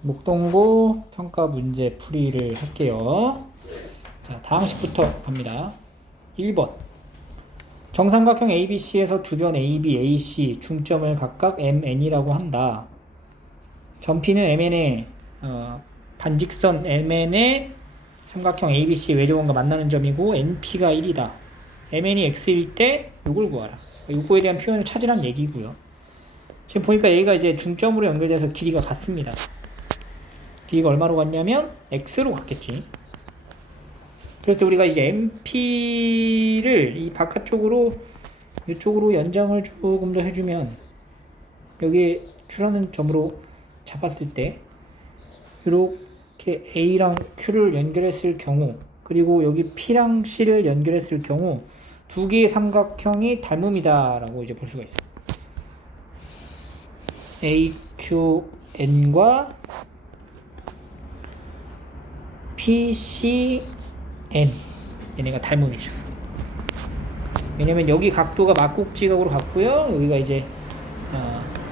목동고 평가 문제 풀이를 할게요. 자, 다음 식부터 갑니다. 1번. 정삼각형 ABC에서 두 변 AB, AC 중점을 각각 MN이라고 한다. 점피는 MN의 반직선 MN의 삼각형 ABC 외접원과 만나는 점이고 NP가 1이다. MN이 X일 때 요걸 구하라. 요거에 대한 표현을 찾으란 얘기고요. 지금 보니까 얘가 이제 중점으로 연결돼서 길이가 같습니다. 길이가 얼마로 갔냐면 X로 갔겠지. 그래서 우리가 이제 MP를 이 바깥쪽으로 이쪽으로 연장을 조금 더 해주면 여기 Q라는 점으로 잡았을 때 이렇게 A랑 Q를 연결했을 경우 그리고 여기 P랑 C를 연결했을 경우 두 개의 삼각형이 닮음이다 라고 이제 볼 수가 있어요. AQN과 PCN 얘네가 닮음이죠. 왜냐면 여기 각도가 막곡지각으로 갔고요. 여기가 이제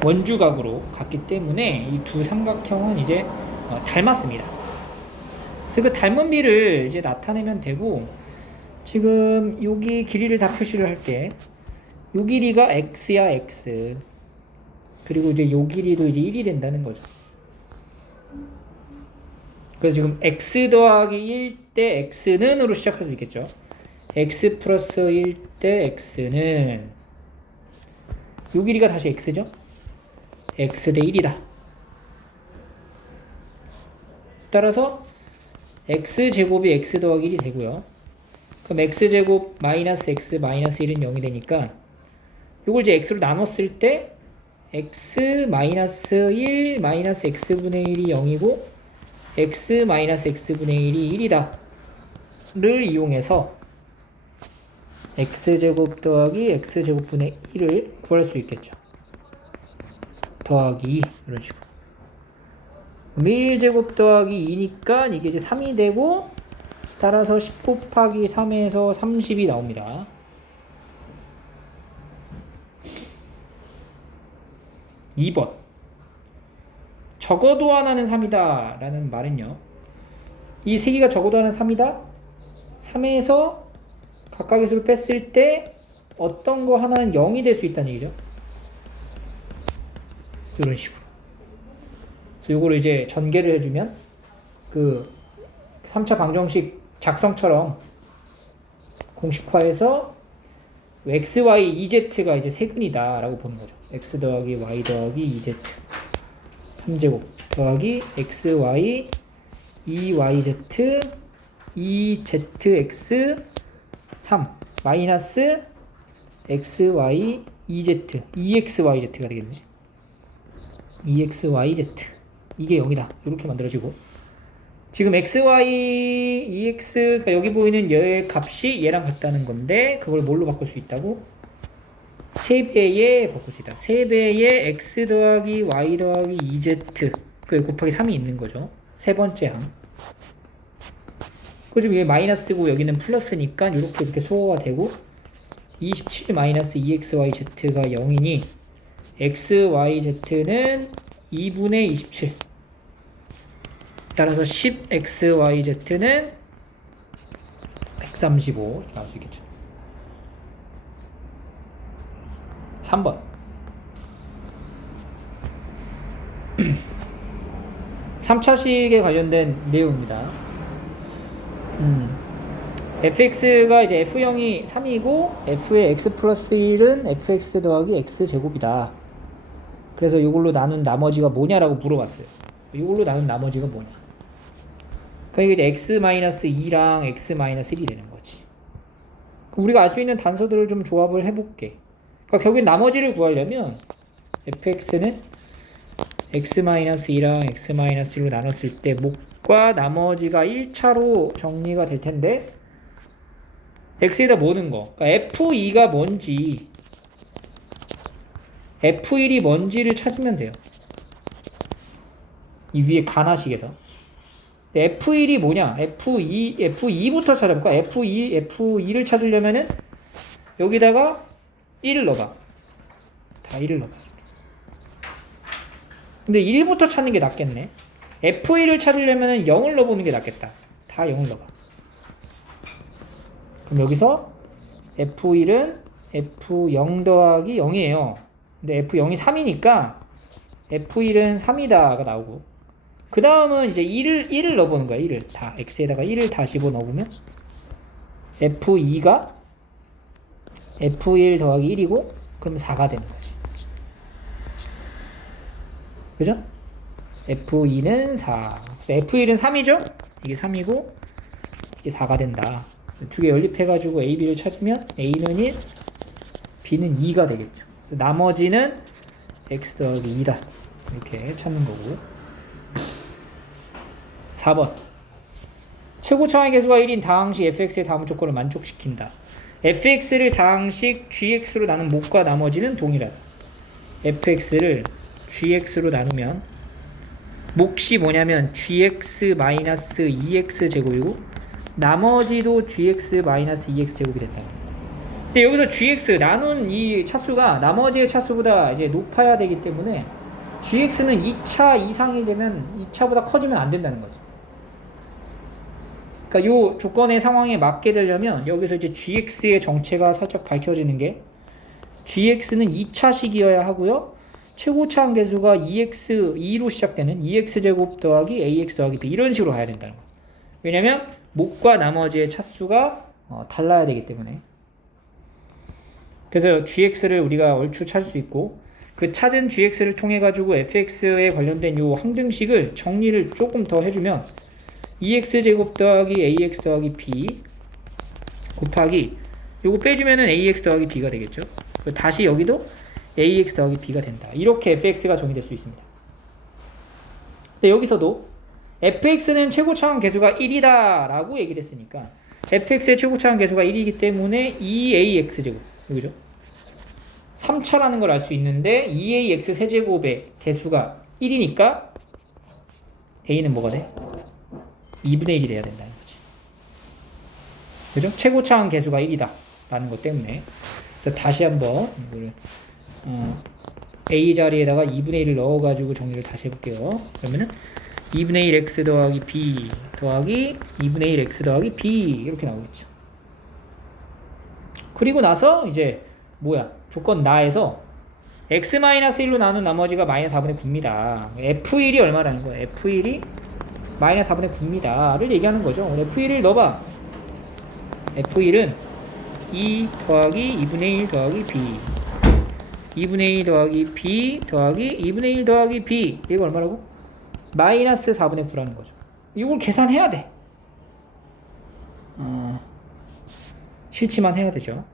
원주각으로 갔기 때문에 이 두 삼각형은 이제 닮았습니다. 그래서 그 닮은 비를 이제 나타내면 되고, 지금 여기 길이를 다 표시를 할게. 요 길이가 X야, X. 그리고 이제 요 길이도 이제 1이 된다는 거죠. 그래서 지금 X 더하기 1 대 X는으로 시작할 수 있겠죠. X 플러스 1 대 X는 요 길이가 다시 X죠. X 대 1이다. 따라서 X제곱이 X 더하기 1이 되고요. 그럼 X제곱 마이너스 X 마이너스 1은 0이 되니까 요걸 이제 X로 나눴을 때 X 마이너스 1 마이너스 X분의 1이 0이고 X 마이너스 X분의 1이 1이다 를 이용해서 X제곱 더하기 X제곱분의 1을 구할 수 있겠죠. 더하기 2 이런 식으로 1제곱 더하기 2니까 이게 이제 3이 되고 따라서 10 곱하기 3에서 30이 나옵니다. 2번. 적어도 하나는 3이다 라는 말은요, 이 세 개가 적어도 하나는 3이다. 3에서 각각의 수를 뺐을 때 어떤 거 하나는 0이 될 수 있다는 얘기죠. 이런 식으로. 그래서 요거를 이제 전개를 해주면 그 3차 방정식 작성처럼 공식화해서 x, y, ez가 이제 세근이다 라고 보는 거죠. x 더하기 y 더하기 ez 3제곱 더하기 x, y, 2yz, 2zx 3 마이너스 x, y, ez 2xyz가 되겠네. 2xyz 이게 0이다 이렇게 만들어지고, 지금 x, y, ex 그러니까 여기 보이는 얘의 값이 얘랑 같다는 건데 그걸 뭘로 바꿀 수 있다고? 3배에 바꿀 수 있다. 3배에 x 더하기 y 더하기 ez 그 곱하기 3이 있는 거죠. 세 번째 항. 그 지금 얘 마이너스고 여기는 플러스니까 이렇게 소화가 되고 27 마이너스 2xyz가 0이니 xyz는 2분의 27 따라서 10xyz는 135 이렇게 나올 수 있겠죠. 3번 3차식에 관련된 내용입니다. fx가 이제 f0이 3이고 f의 x 플러스 1은 fx 더하기 x제곱이다. 그래서 이걸로 나눈 나머지가 뭐냐라고 물어봤어요. 이걸로 나눈 나머지가 뭐냐. 그러니까 이게 x-2랑 x-1이 되는 거지. 그럼 우리가 알 수 있는 단서들을 좀 조합을 해볼게. 그러니까 결국엔 나머지를 구하려면 fx는 x-2랑 x-1로 나눴을 때 목과 나머지가 1차로 정리가 될 텐데 x에다 모는 거. 그러니까 f2가 뭔지 f1이 뭔지를 찾으면 돼요. 이 위에 가나식에서 F1이 뭐냐? F2부터 찾아볼까? F2를 찾으려면은 여기다가 1을 넣어봐. 다 1을 넣어봐. 근데 1부터 찾는 게 낫겠네. F1을 찾으려면 0을 넣어보는 게 낫겠다. 다 0을 넣어봐. 그럼 여기서 F1은 F0 더하기 0이에요. 근데 F0이 3이니까 F1은 3이다가 나오고, 그 다음은 이제 1을 넣어보는 거야. 1을 다 X에다가 1을 다 집어넣으면 F2가 F1 더하기 1이고, 그러면 4가 되는 거지. 그죠? F2는 4. F1은 3이죠? 이게 3이고, 이게 4가 된다. 두 개 연립해가지고 A, B를 찾으면 A는 1, B는 2가 되겠죠. 그래서 나머지는 X 더하기 2다. 이렇게 찾는 거고. 4번. 최고차항의 개수가 1인 다항식 fx의 다음 조건을 만족시킨다. fx를 다항식 gx로 나눈 목과 나머지는 동일하다. fx를 gx로 나누면 몫이 뭐냐면 gx-2x 제곱이고 나머지도 gx-2x 제곱이 된다. 근데 여기서 gx 나눈 이 차수가 나머지의 차수보다 이제 높아야 되기 때문에 gx는 2차 이상이 되면 2차보다 커지면 안 된다는 거지. 그러니까 요 조건의 상황에 맞게 되려면 여기서 이제 gx의 정체가 살짝 밝혀지는 게 gx는 2차식이어야 하고요. 최고차항 계수가 2로 시작되는 2x제곱 더하기 ax 더하기 b 이런 식으로 가야 된다는 거예요. 왜냐면 목과 나머지의 차수가 달라야 되기 때문에. 그래서 gx를 우리가 얼추 찾을 수 있고 그 찾은 gx를 통해 가지고 fx에 관련된 요 항등식을 정리를 조금 더 해주면 2x제곱 더하기 ax 더하기 b 곱하기 요거 빼주면은 ax 더하기 b가 되겠죠. 다시 여기도 ax 더하기 b가 된다. 이렇게 fx가 정의될 수 있습니다. 근데 여기서도 fx는 최고차항 계수가 1이다 라고 얘기를 했으니까 fx의 최고차항 계수가 1이기 때문에 2ax제곱 여기죠. 3차라는 걸 알 수 있는데 2ax 세제곱의 개수가 1이니까 a는 뭐가 돼? 2분의 1이 돼야 된다는 거지. 그죠? 최고차항 계수가 1이다 라는 것 때문에 다시 한번 이거를 a 자리에다가 2분의 1을 넣어가지고 정리를 다시 해볼게요. 그러면은 2분의 1 x 더하기 b 더하기 2분의 1 x 더하기 b 이렇게 나오겠죠. 그리고 나서 이제 뭐야? 조건 나에서 x-1로 나눈 나머지가 마이너스 4분의 9입니다. f1이 얼마라는 거야? f1이 마이너스 4분의 9입니다를 얘기하는 거죠. f1을 넣어봐. f1은 2 더하기 2분의 1 더하기 b 2분의 1 더하기 b 더하기 2분의 1 더하기 b 이거 얼마라고? 마이너스 4분의 9라는 거죠. 이걸 계산해야 돼. 실치만 해야 되죠.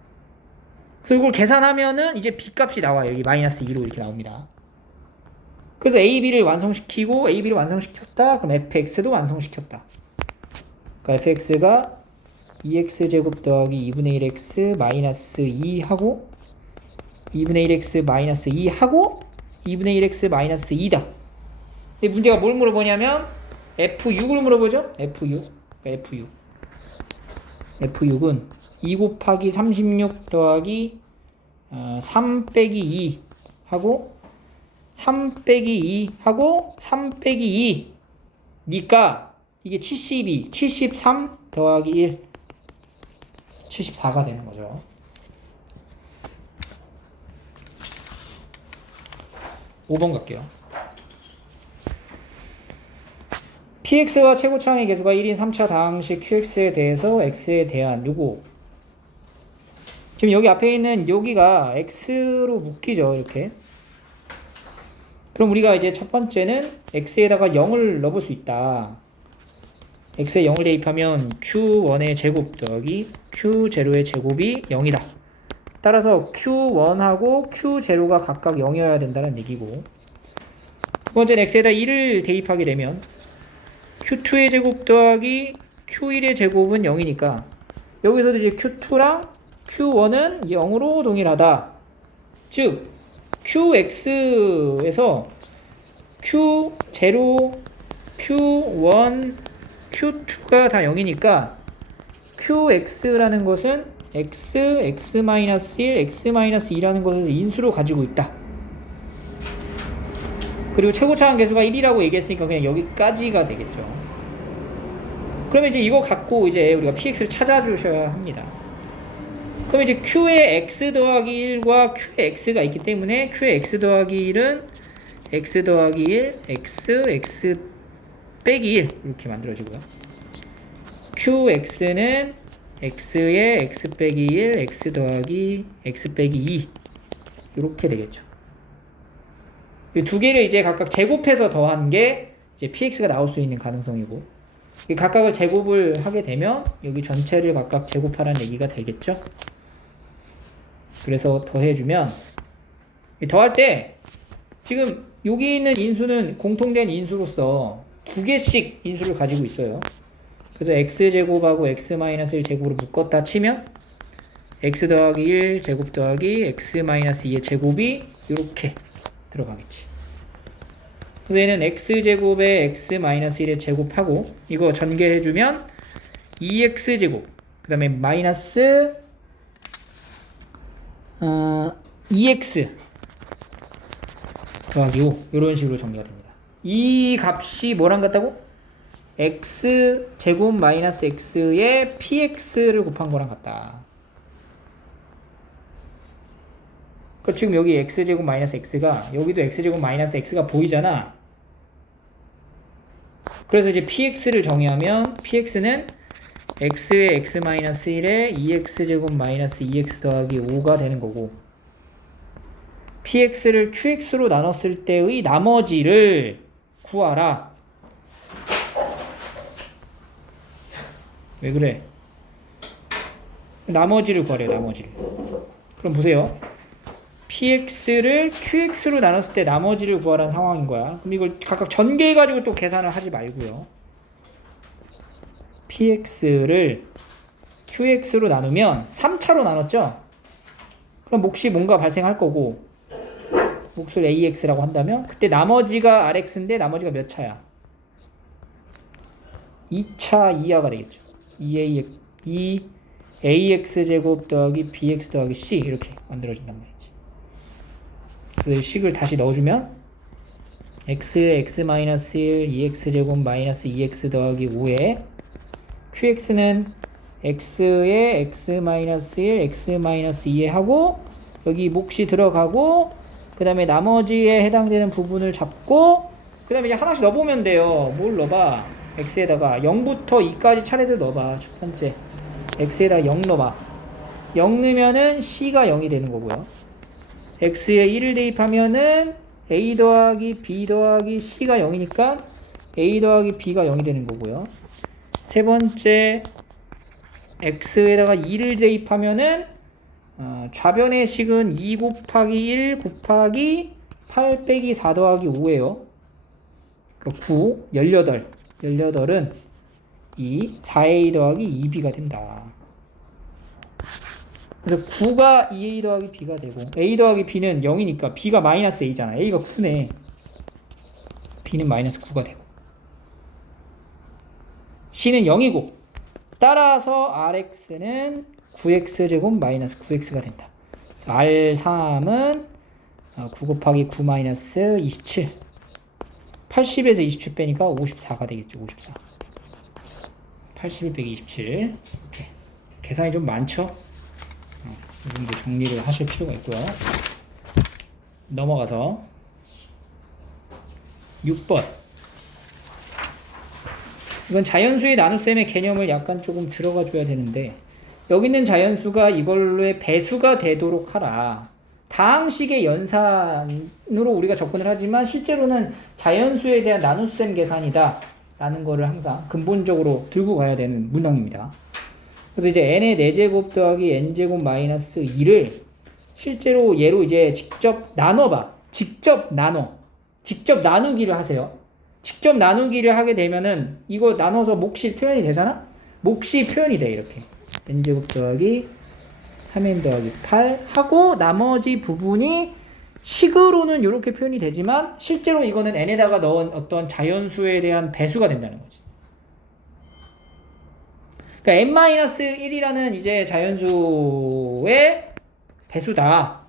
그래서 이걸 계산하면은 이제 b 값이 나와요. 여기 마이너스 2로 이렇게 나옵니다. 그래서 AB를 완성시키고 AB를 완성시켰다. 그럼 fx도 완성시켰다. 그러니까 fx가 2x제곱 더하기 2분의 1x 마이너스 2 하고 2분의 1x 마이너스 2 하고 2분의 1x 마이너스 2다. 이 문제가 뭘 물어보냐면 F6을 물어보죠. F6은 2 곱하기 36 더하기 3 빼기 2 하고 3 빼기 2 하고 3 빼기 2 니까 이게 73 더하기 1 74가 되는 거죠. 5번 갈게요. px와 최고차항의 개수가 1인 3차 다항식 qx에 대해서 x에 대한 요거 지금 여기 앞에 있는 여기가 x로 묶이죠. 이렇게. 그럼 우리가 이제 첫 번째는 x에다가 0을 넣어볼 수 있다. x에 0을 대입하면 q1의 제곱 더하기 q0의 제곱이 0이다. 따라서 q1하고 q0가 각각 0이어야 된다는 얘기고, 두 번째는 x에다 1을 대입하게 되면 q2의 제곱 더하기 q1의 제곱은 0이니까 여기서도 이제 q2랑 q1은 0으로 동일하다. 즉 qx에서 q0, q1, q2가 다 0이니까 qx라는 것은 x, x-1, x-2라는 것을 인수로 가지고 있다. 그리고 최고 차원 계수가 1이라고 얘기했으니까 그냥 여기까지가 되겠죠. 그러면 이제 이거 갖고 이제 우리가 px를 찾아주셔야 합니다. 그럼 이제 q의 x 더하기 1과 q의 x가 있기 때문에 q의 x 더하기 1은 x 더하기 1, x 빼기 1 이렇게 만들어지고요. qx는 x의 x 빼기 1, x 더하기 x 빼기 2 이렇게 되겠죠. 이 두 개를 이제 각각 제곱해서 더한 게 이제 px가 나올 수 있는 가능성이고, 이 각각을 제곱을 하게 되면 여기 전체를 각각 제곱하라는 얘기가 되겠죠. 그래서 더해주면, 더할 때 지금 여기 있는 인수는 공통된 인수로서 두 개씩 인수를 가지고 있어요. 그래서 x제곱하고 x-1 제곱으로 묶었다 치면 x 더하기 1 제곱 더하기 x-2의 제곱이 이렇게 들어가겠지. 그래서 얘는 x제곱에 x-1의 제곱하고 이거 전개해주면 2x제곱 그 다음에 마이너스 2x 더하기 5 이런 식으로 정리가 됩니다. 이 값이 뭐랑 같다고? x제곱 마이너스 x에 px를 곱한 거랑 같다. 그러니까 지금 여기 x제곱 마이너스 x가 여기도 x제곱 마이너스 x가 보이잖아. 그래서 이제 px를 정의하면 px는 x에 x 마이너스 1에 2x제곱 마이너스 2x 더하기 5가 되는 거고, px를 qx로 나눴을 때의 나머지를 구하라. 왜 그래? 나머지를 구하래요. 나머지를. 그럼 보세요. px를 qx로 나눴을 때 나머지를 구하라는 상황인 거야. 그럼 이걸 각각 전개해가지고 또 계산을 하지 말고요. px를 qx로 나누면 3차로 나눴죠? 그럼 몫이 뭔가 발생할 거고, 몫을 ax라고 한다면 그때 나머지가 rx인데 나머지가 몇 차야? 2차 이하가 되겠죠. 2ax제곱 더하기 bx 더하기 c 이렇게 만들어진단 말이지. 그 식을 다시 넣어주면 x에 x-1, 2x제곱 마이너스 2x 더하기 5에 qx는 x에 x-1, x-2에 하고 여기 몫이 들어가고 그 다음에 나머지에 해당되는 부분을 잡고 그 다음에 이제 하나씩 넣어보면 돼요. 뭘 넣어봐? x에다가 0부터 2까지 차례대로 넣어봐. 첫 번째 x에다가 0 넣어봐. 0 넣으면은 c가 0이 되는 거고요. x에 1을 대입하면은 a 더하기 b 더하기 c가 0이니까 a 더하기 b가 0이 되는 거고요. 세 번째 x에다가 2를 대입하면은 좌변의 식은 2 곱하기 1 곱하기 8 빼기 4 더하기 5예요. 9, 18. 18은 2, 4a 더하기 2b가 된다. 그래서 9가 2a 더하기 b가 되고 a 더하기 b는 0이니까 b가 마이너스 a잖아. a가 9네. b는 마이너스 9가 되고 c는 0이고 따라서 rx는 9x제곱 마이너스 9x가 된다. r3은 9 곱하기 9 마이너스 27 80에서 27 빼니까 54가 되겠죠. 54 81 빼기 27 이렇게. 계산이 좀 많죠? 이 정도 정리를 하실 필요가 있고요. 넘어가서 6번. 이건 자연수의 나눗셈의 개념을 약간 조금 들어가 줘야 되는데 여기 있는 자연수가 이걸로의 배수가 되도록 하라. 다항식의 연산으로 우리가 접근을 하지만 실제로는 자연수에 대한 나눗셈 계산이다 라는 거를 항상 근본적으로 들고 가야 되는 문항입니다. 그래서 이제 n의 4제곱 더하기 n제곱 마이너스 2를 실제로 얘로 이제 직접 나눠봐. 직접 나누기를 하세요. 직접 나누기를 하게 되면은 이거 나눠서 몫이 표현이 되잖아? 몫이 표현이 돼. 이렇게 n제곱 더하기 3n 더하기 8 하고 나머지 부분이 식으로는 이렇게 표현이 되지만 실제로 이거는 n에다가 넣은 어떤 자연수에 대한 배수가 된다는 거지. 그러니까 n-1이라는 이제 자연수의 배수다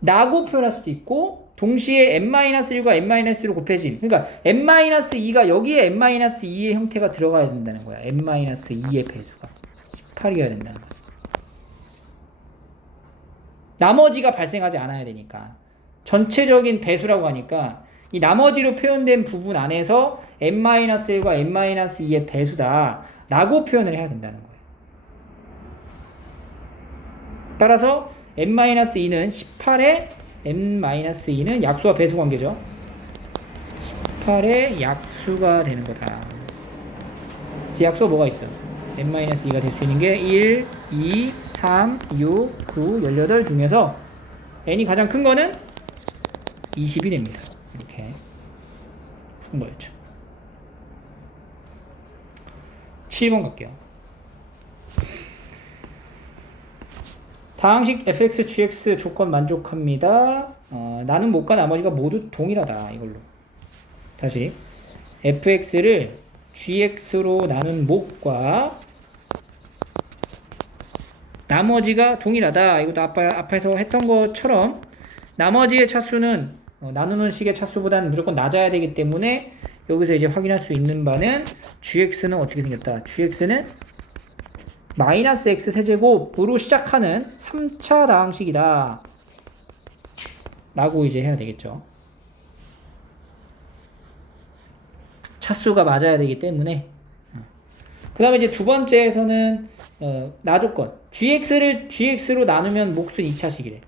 라고 표현할 수도 있고 동시에 n-1과 n-1로 곱해진, 그러니까 n-2가 여기에 n-2의 형태가 들어가야 된다는 거야. n-2의 배수가 18이어야 된다는 거야. 나머지가 발생하지 않아야 되니까. 전체적인 배수라고 하니까 이 나머지로 표현된 부분 안에서 n-1과 n-2의 배수다 라고 표현을 해야 된다는 거예요. 따라서 n-2는 18에 n-2는 약수와 배수 관계죠. 18의 약수가 되는 거다. 약수가 뭐가 있어? n-2가 될 수 있는 게 1, 2, 3, 6, 9, 18 중에서 n이 가장 큰 거는 20이 됩니다. 이렇게 푼 거였죠. 7번 갈게요. 다항식 fx, gx 조건 만족합니다. 나는 못과 나머지가 모두 동일하다. 이걸로 다시 fx를 gx로 나눈 목과 나머지가 동일하다. 이것도 앞에서 했던 것처럼 나머지의 차수는 나누는 식의 차수보다는 무조건 낮아야 되기 때문에 여기서 이제 확인할 수 있는 바는 gx는 어떻게 생겼다. gx는 마이너스 x 세제곱으로 시작하는 3차 다항식이다 라고 이제 해야 되겠죠. 차수가 맞아야 되기 때문에. 그 다음에 이제 두 번째에서는 나조건 gx를 gx로 나누면 몫은 2차식이래.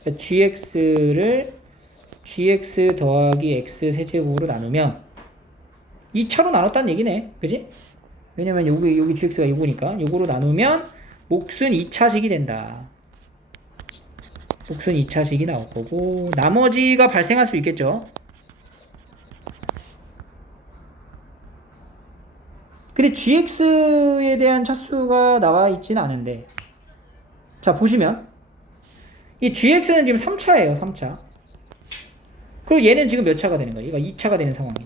그러니까 gx를 gx 더하기 x 세제곱으로 나누면 2차로 나눴다는 얘기네. 그지? 왜냐면 여기 gx가 이거니까 요거로 나누면 몫은 2차식이 된다. 몫은 2차식이 나올 거고 나머지가 발생할 수 있겠죠. 근데 gx에 대한 차수가 나와 있지는 않은데 자 보시면 이 gx는 지금 3차예요. 3차. 그리고 얘는 지금 몇 차가 되는 거야? 얘가 2차가 되는 상황이지.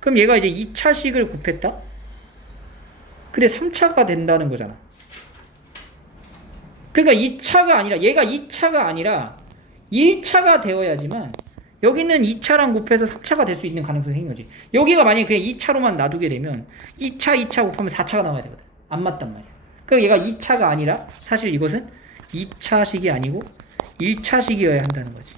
그럼 얘가 이제 2차식을 곱했다? 근데 3차가 된다는 거잖아. 그러니까 2차가 아니라 얘가 2차가 아니라 1차가 되어야지만 여기는 2차랑 곱해서 3차가 될 수 있는 가능성이 생긴 거지. 여기가 만약에 그냥 2차로만 놔두게 되면 2차 곱하면 4차가 나와야 되거든. 안 맞단 말이야. 그러니까 얘가 2차가 아니라 사실 이것은 2차식이 아니고 1차식이어야 한다는 거지.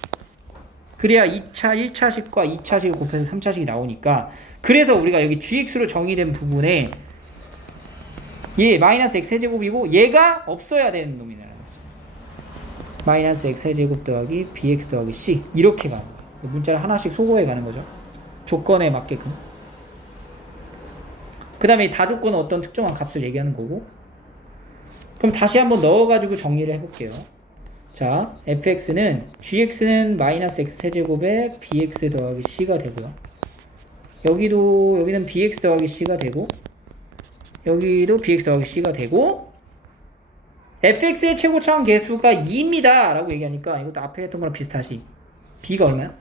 그래야 2차, 1차식과 2차식을 곱해서 3차식이 나오니까 그래서 우리가 여기 gx로 정의된 부분에 얘 마이너스 x 세제곱이고 얘가 없어야 되는 놈이라는 거지. 마이너스 x 세제곱 더하기 bx 더하기 c 이렇게 가는 거야. 문자를 하나씩 소거해 가는 거죠. 조건에 맞게끔. 그 다음에 다조건은 어떤 특정한 값을 얘기하는 거고. 그럼 다시 한번 넣어가지고 정리를 해볼게요. 자, fx는 gx는 마이너스 x 세제곱에 bx 더하기 c가 되고요. 여기는 bx 더하기 c가 되고 여기도 bx 더하기 c가 되고 fx의 최고차항 계수가 2입니다 라고 얘기하니까 이것도 앞에 했던 거랑 비슷하지. b가 얼마야?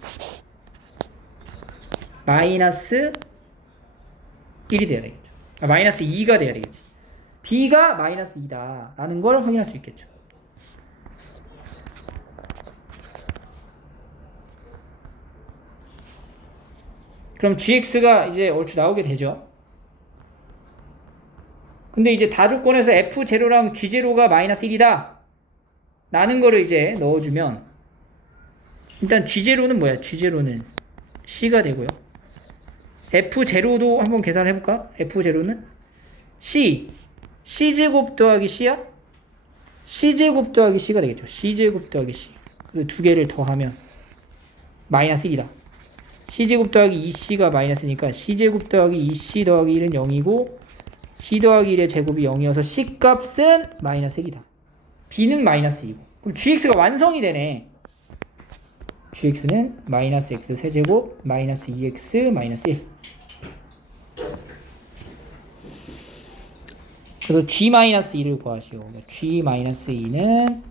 마이너스 1이 돼야 되겠죠. 마이너스 2가 돼야 되겠지. b가 마이너스 2다 라는 걸 확인할 수 있겠죠. 그럼 gx가 이제 얼추 나오게 되죠. 근데 이제 다조건에서 f0랑 g0가 마이너스 1이다 라는 거를 이제 넣어주면 일단 g0는 뭐야? g0는 c가 되고요. f0도 한번 계산을 해볼까? f0는 c제곱 더하기 c야? c제곱 더하기 c가 되겠죠. c제곱 더하기 c 그 두 개를 더하면 마이너스 1이다. c제곱 더하기 2c가 마이너스니까 c제곱 더하기 2c 더하기 1은 0이고 c 더하기 1의 제곱이 0이어서 c 값은 마이너스 1이다. b는 마이너스 2고 그럼 gx가 완성이 되네. gx는 마이너스 x 세제곱 마이너스 2x 마이너스 1. 그래서 g-2를 구하시오. g-2는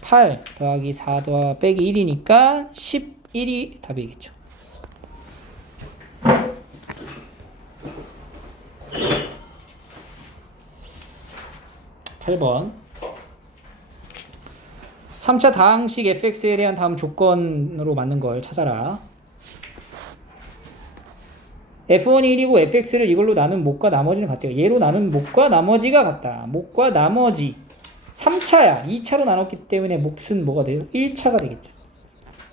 8 더하기 4 더하기 빼기 1이니까 11이 답이겠죠. 8번 3차 다항식 fx에 대한 다음 조건으로 맞는 걸 찾아라. f1이 1이고 fx를 이걸로 나눈 목과 나머지는 같대요. 얘로 나눈 목과 나머지가 같다. 목과 나머지 3차야. 2차로 나눴기 때문에 몫은 뭐가 돼요? 1차가 되겠죠.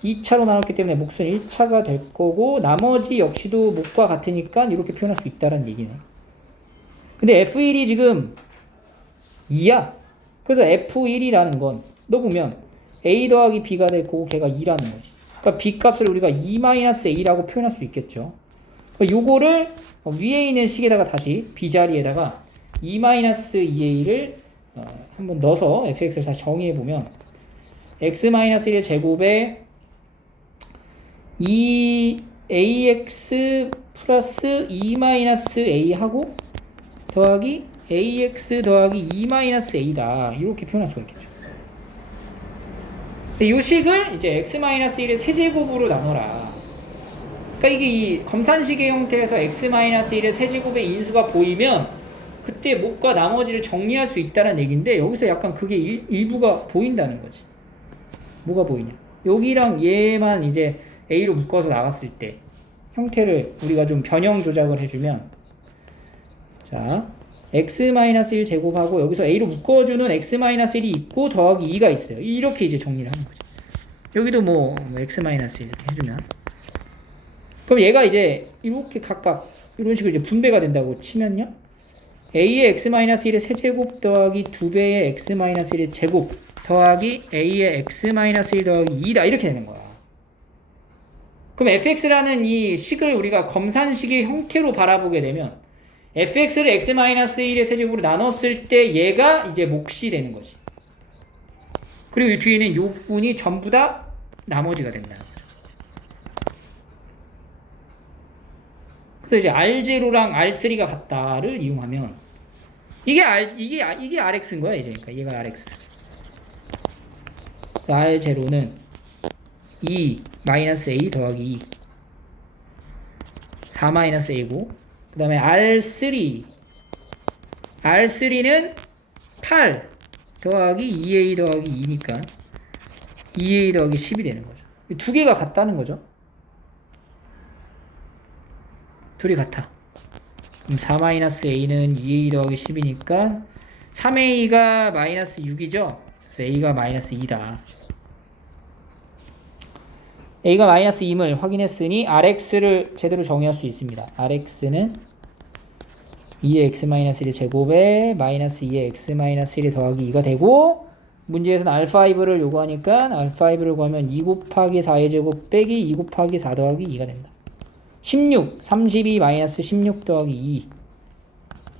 2차로 나눴기 때문에 몫은 1차가 될 거고 나머지 역시도 목과 같으니까 이렇게 표현할 수 있다는 얘기네. 근데 f1이 지금 2야. 그래서 f1이라는 건 너 보면 a 더하기 b가 될 거고 걔가 2라는 거지. 그러니까 b 값을 우리가 2-a라고 표현할 수 있겠죠. 요거를 위에 있는 식에다가 다시 b 자리에다가 2-2a를 한번 넣어서 fx를 다시 정의해보면 x-1의 제곱에 2ax 플러스 2-a 하고 더하기 ax 더하기 2-a다 이렇게 표현할 수가 있겠죠. 이 식을 이제 x-1의 세제곱으로 나눠라. 그러니까 이게 이 검산식의 형태에서 x-1의 세제곱의 인수가 보이면 그때 목과 나머지를 정리할 수 있다는 얘기인데 여기서 약간 그게 일부가 보인다는 거지. 뭐가 보이냐? 여기랑 얘만 이제 a로 묶어서 나갔을 때 형태를 우리가 좀 변형 조작을 해주면 자 x-1 제곱하고 여기서 a로 묶어주는 x-1이 있고 더하기 2가 있어요. 이렇게 이제 정리를 하는 거죠. 여기도 뭐 x-1 이렇게 해주면 그럼 얘가 이제 이렇게 각각 이런 식으로 이제 분배가 된다고 치면요. a의 x-1의 세제곱 더하기 2배의 x-1의 제곱 더하기 a의 x-1 더하기 2다 이렇게 되는 거야. 그럼 fx라는 이 식을 우리가 검산식의 형태로 바라보게 되면 fx를 x-1의 세제곱으로 나눴을 때 얘가 이제 몫이 되는 거지. 그리고 이 뒤에는 요 부분이 전부 다 나머지가 된다는 거죠. 그래서 이제 R0랑 R3가 같다를 이용하면 이게 RX인 거야 이제. 그러니까 얘가 RX. R0는 2-A 더하기 2 4-A고 그 다음에 R3는 8 더하기 2A 더하기 2니까 2A 더하기 10이 되는 거죠. 두 개가 같다는 거죠. 둘이 같아. 그럼 4-A는 2A 더하기 10이니까 3A가 마이너스 6이죠. 그래서 A가 마이너스 2다. A가 마이너스 2을 확인했으니 RX를 제대로 정의할 수 있습니다. RX는 2의 x-1의 제곱에 마이너스 2의 x-1 더하기 2가 되고 문제에서는 α5를 요구하니까 α5를 구하면 2 곱하기 4의 제곱 빼기 2 곱하기 4 더하기 2가 된다. 16, 32 마이너스 16 더하기 2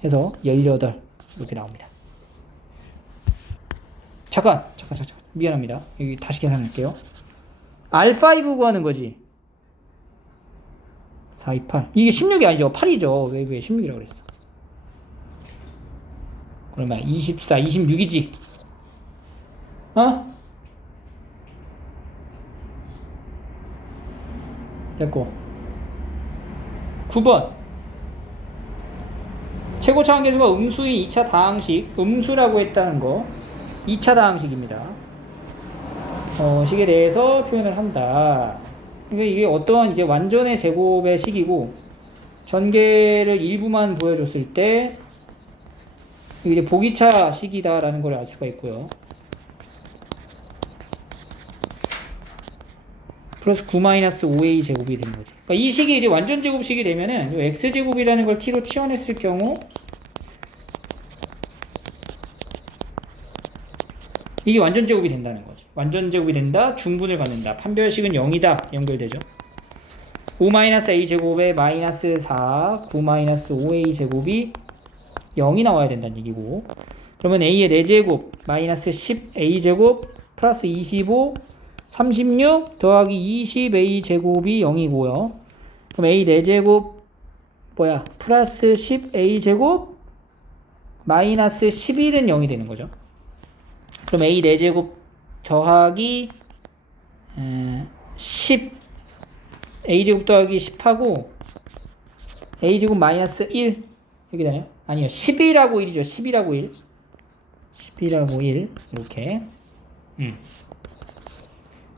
해서 18 이렇게 나옵니다. 잠깐 미안합니다. 여기 다시 계산할게요. α5 구하는 거지. 4, 2, 8 이게 16이 아니죠. 8이죠. 왜 16이라고 그랬어. 그러면 24, 26이지. 어? 됐고 9번 최고차 한계수가 음수인 2차 다항식 음수라고 했다는 거 2차 다항식입니다. 식에 대해서 표현을 한다. 이게 어떠한 이제 완전의 제곱의 식이고 전개를 일부만 보여줬을 때 이게 보기차 식이다라는 걸 알 수가 있고요. 플러스 9-5a 제곱이 되는 거지. 그러니까 이 식이 이제 완전 제곱식이 되면은 이 x제곱이라는 걸 t로 치환했을 경우 이게 완전 제곱이 된다는 거지. 완전 제곱이 된다. 중분을 갖는다. 판별식은 0이다. 연결되죠. 5-a 제곱에 마이너스 4, 9-5a 제곱이 0이 나와야 된다는 얘기고 그러면 a의 4제곱 마이너스 10a 제곱 플러스 25 36 더하기 20a 제곱이 0이고요. 그럼 a 4제곱 플러스 10a 제곱 마이너스 11은 0이 되는 거죠. 그럼 a 4제곱 더하기 10 a 제곱 더하기 10하고 a 제곱 마이너스 1 이렇게 되나요? 아니요. 10이라고 1이죠. 10이라고 1 10이라고 1 이렇게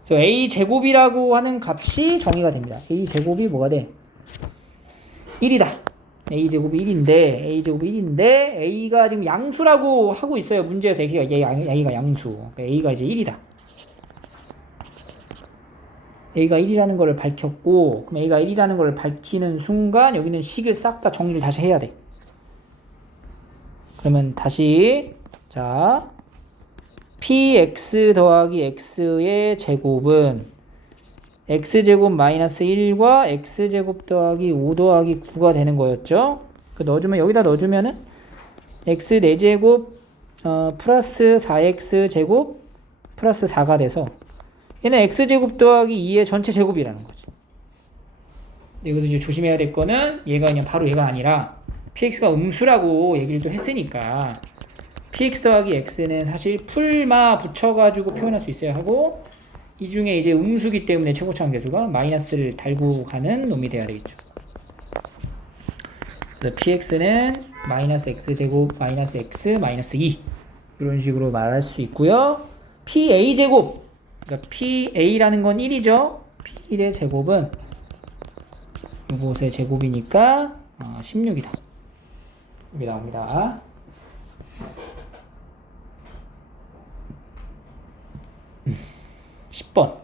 그래서 a제곱이라고 하는 값이 정의가 됩니다. a제곱이 뭐가 돼? 1이다. a제곱이 1인데 a가 지금 양수라고 하고 있어요. 문제에서 a가 양수. 그러니까 a가 이제 1이다. a가 1이라는 걸 밝혔고, 그럼 a가 1이라는 걸 밝히는 순간 여기는 식을 싹 다 정리를 다시 해야 돼. 그러면 다시 자 px 더하기 x의 제곱은 x제곱 마이너스 1과 x제곱 더하기 5 더하기 9가 되는 거였죠. 그 넣어주면 여기다 넣어주면은 x 4제곱 플러스 4x제곱 플러스 4가 돼서 얘는 x제곱 더하기 2의 전체 제곱이라는 거지. 여기서 이제 조심해야 될 거는 얘가 그냥 바로 얘가 아니라 px가 음수라고 얘기를 또 했으니까 px 더하기 x는 사실 풀마 붙여가지고 표현할 수 있어야 하고, 이 중에 이제 음수기 때문에 최고차원 계수가 마이너스를 달고 가는 놈이 돼야 되겠죠. 그래서 px는 마이너스 x제곱 마이너스 x 마이너스 2 이런 식으로 말할 수 있고요. pa제곱, 그러니까 pa라는 건 1이죠. p의 제곱은 이곳의 제곱이니까 16이다. 여기 나옵니다. 10번.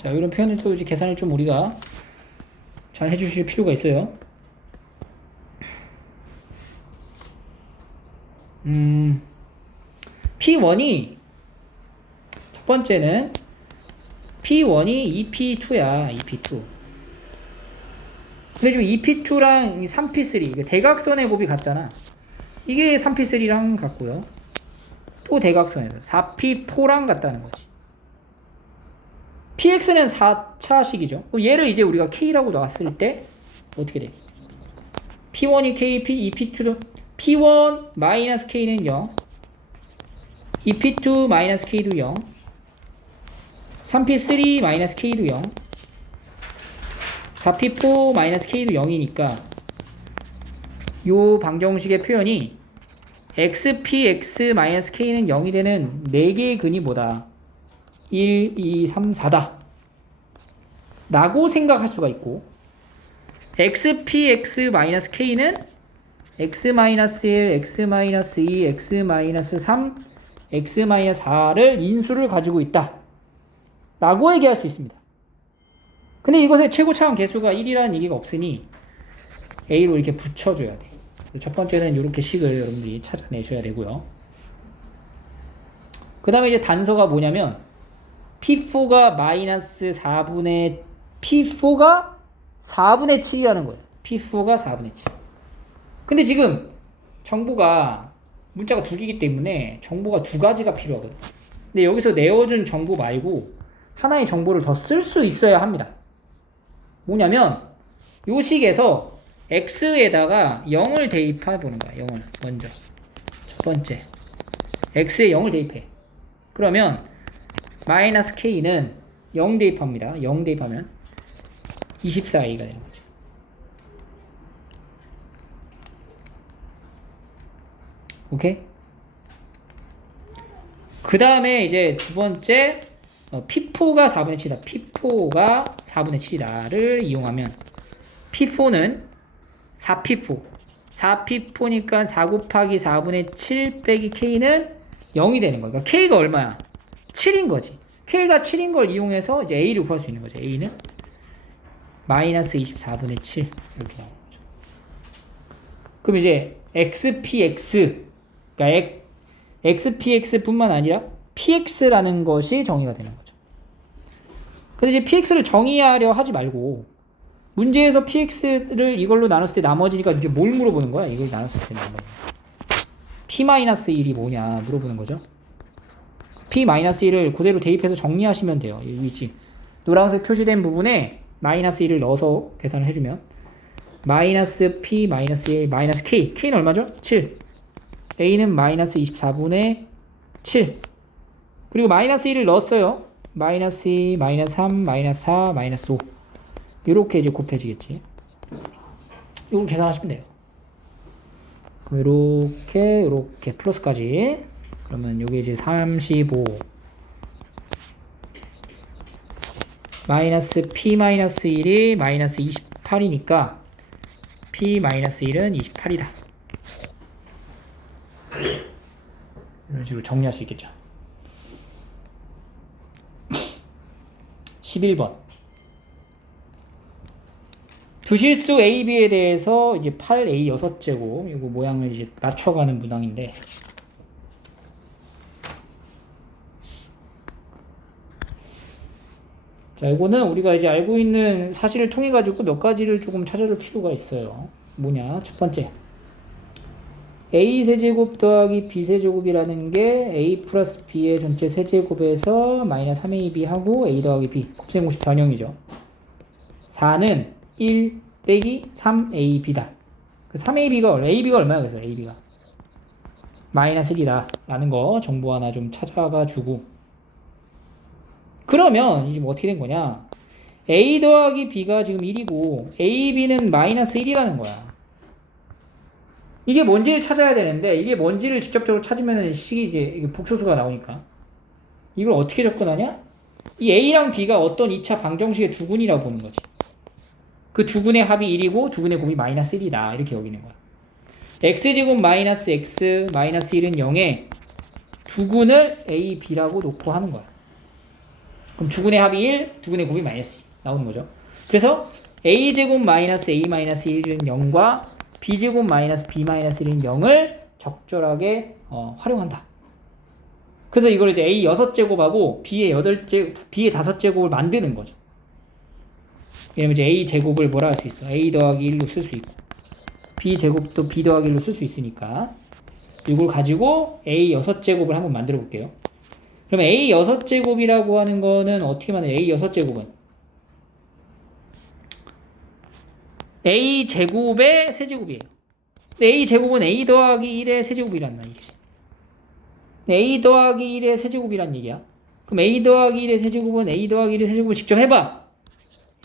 자, 이런 표현을 또 이제 계산을 좀 우리가 잘 해주실 필요가 있어요. P1이 첫 번째는 P1이 2P2야. 2P2. 근데 지금 2P2랑 3P3 대각선의 곱이 같잖아. 이게 3P3랑 같고요. 또 대각선에서 4P4랑 같다는 거지. PX는 4차식이죠. 얘를 이제 우리가 K라고 놨을 때 어떻게 돼? P1이 K, P2도 P1 마이너스 K는 0, 2P2 마이너스 K도 0, 3P3 마이너스 K도 0, 4P4 마이너스 K도 0이니까 요 방정식의 표현이 XPX 마이너스 K는 0이 되는 4개의 근이 뭐다? 1, 2, 3, 4다 라고 생각할 수가 있고, XPX 마이너스 K는 X-1, X-2, X-3, X-4를 인수를 가지고 있다 라고 얘기할 수 있습니다. 근데 이것의 최고차원 개수가 1이라는 얘기가 없으니 A로 이렇게 붙여줘야 돼. 첫 번째는 이렇게 식을 여러분들이 찾아내셔야 되고요. 그 다음에 이제 단서가 뭐냐면 P4가 마이너스 4분의 P4가 4분의 7이라는 거예요. P4가 4분의 7. 근데 지금 정보가 문자가 두 개이기 때문에 정보가 두 가지가 필요하거든요. 근데 여기서 내어준 정보 말고 하나의 정보를 더 쓸 수 있어야 합니다. 뭐냐면 요 식에서 x에다가 0을 대입해 보는 거야. 0을 먼저 첫 번째 x에 0을 대입해. 그러면 마이너스 k는 0 대입합니다. 0 대입하면 24a가 되는 거죠. 오케이? 그 다음에 이제 두 번째 P4가 4분의 7이다. P4가 4분의 7이다를 이용하면 P4는 4P4. 4P4니까 4 곱하기 4분의 7 빼기 K는 0이 되는 거야. 그러니까 K가 얼마야? 7인 거지. K가 7인 걸 이용해서 이제 A를 구할 수 있는 거죠. A는 마이너스 24분의 7. 이렇게 나오는 거죠. 그럼 이제 XPX, 그러니까 XPX 뿐만 아니라 PX라는 것이 정의가 되는 거죠. 근데 이제 PX를 정의하려 하지 말고 문제에서 PX를 이걸로 나눴을 때 나머지니까 이제 뭘 물어보는 거야? 이걸 나눴을 때 나머지. P-1이 뭐냐 물어보는 거죠. P-1을 그대로 대입해서 정리하시면 돼요. 여기 있지. 노란색 표시된 부분에 마이너스 1을 넣어서 계산을 해주면 마이너스 P 마이너스 1 마이너스 K. K는 얼마죠? 7. A는 마이너스 24분의 7. 그리고 마이너스 1을 넣었어요. 마이너스 2, 마이너스 3, 마이너스 4, 마이너스 5. 이렇게 이제 곱해지겠지. 이걸 계산하시면 돼요. 그럼 이렇게 플러스까지. 그러면 요게 이제 35 마이너스 P-1이 마이너스 28이니까 P-1은 28이다. 이런 식으로 정리할 수 있겠죠. 11번. 두실수 AB에 대해서 이제 8A 6제곱 이거 모양을 이제 맞춰가는 문항인데 자, 이거는 우리가 이제 알고 있는 사실을 통해 가지고 몇 가지를 조금 찾아줄 필요가 있어요. 뭐냐? 첫 번째. A 세제곱 더하기 B 세제곱이라는 게 A 플러스 B의 전체 세제곱에서 마이너스 3AB 하고 A 더하기 B 곱셈공식 변형이죠. 4는 1 빼기 3AB다. 그 3AB가 AB가 얼마야? 그래서 AB가 마이너스 1이다 라는 거 정보 하나 좀 찾아가 주고 그러면 이제 뭐 어떻게 된 거냐? A 더하기 B가 지금 1이고 AB는 마이너스 1이라는 거야. 이게 뭔지를 찾아야 되는데 이게 뭔지를 직접적으로 찾으면 식이 이제 복소수가 나오니까 이걸 어떻게 접근하냐? 이 A랑 B가 어떤 2차 방정식의 두근이라고 보는 거지. 그 두근의 합이 1이고 두근의 곱이 마이너스 1이다 이렇게 여기는 거야. x제곱 마이너스 x 마이너스 1은 0에 두근을 A, B라고 놓고 하는 거야. 그럼 두근의 합이 1, 두근의 곱이 마이너스 2 나오는 거죠. 그래서 A제곱 마이너스 A 마이너스 1은 0과 B제곱 마이너스 B 마이너스 1은 0을 적절하게 활용한다. 그래서 이걸 이제 A 6제곱하고 B의 5제곱을 만드는 거죠. 왜냐면 이제 A 제곱을 뭐라 할 수 있어? A 더하기 1로 쓸 수 있고 B 제곱도 B 더하기 1로 쓸 수 있으니까 이걸 가지고 A 6제곱을 한번 만들어 볼게요. 그러면 A 6제곱이라고 하는 거는 어떻게 만드냐? A 6제곱은 A 제곱의 세제곱이에요. A 제곱은 A 더하기 1의 세제곱이란 말이에요. A 더하기 1의 세제곱이란 얘기야. 그럼 A 더하기 1의 세제곱은 A 더하기 1의 세제곱을 직접 해봐.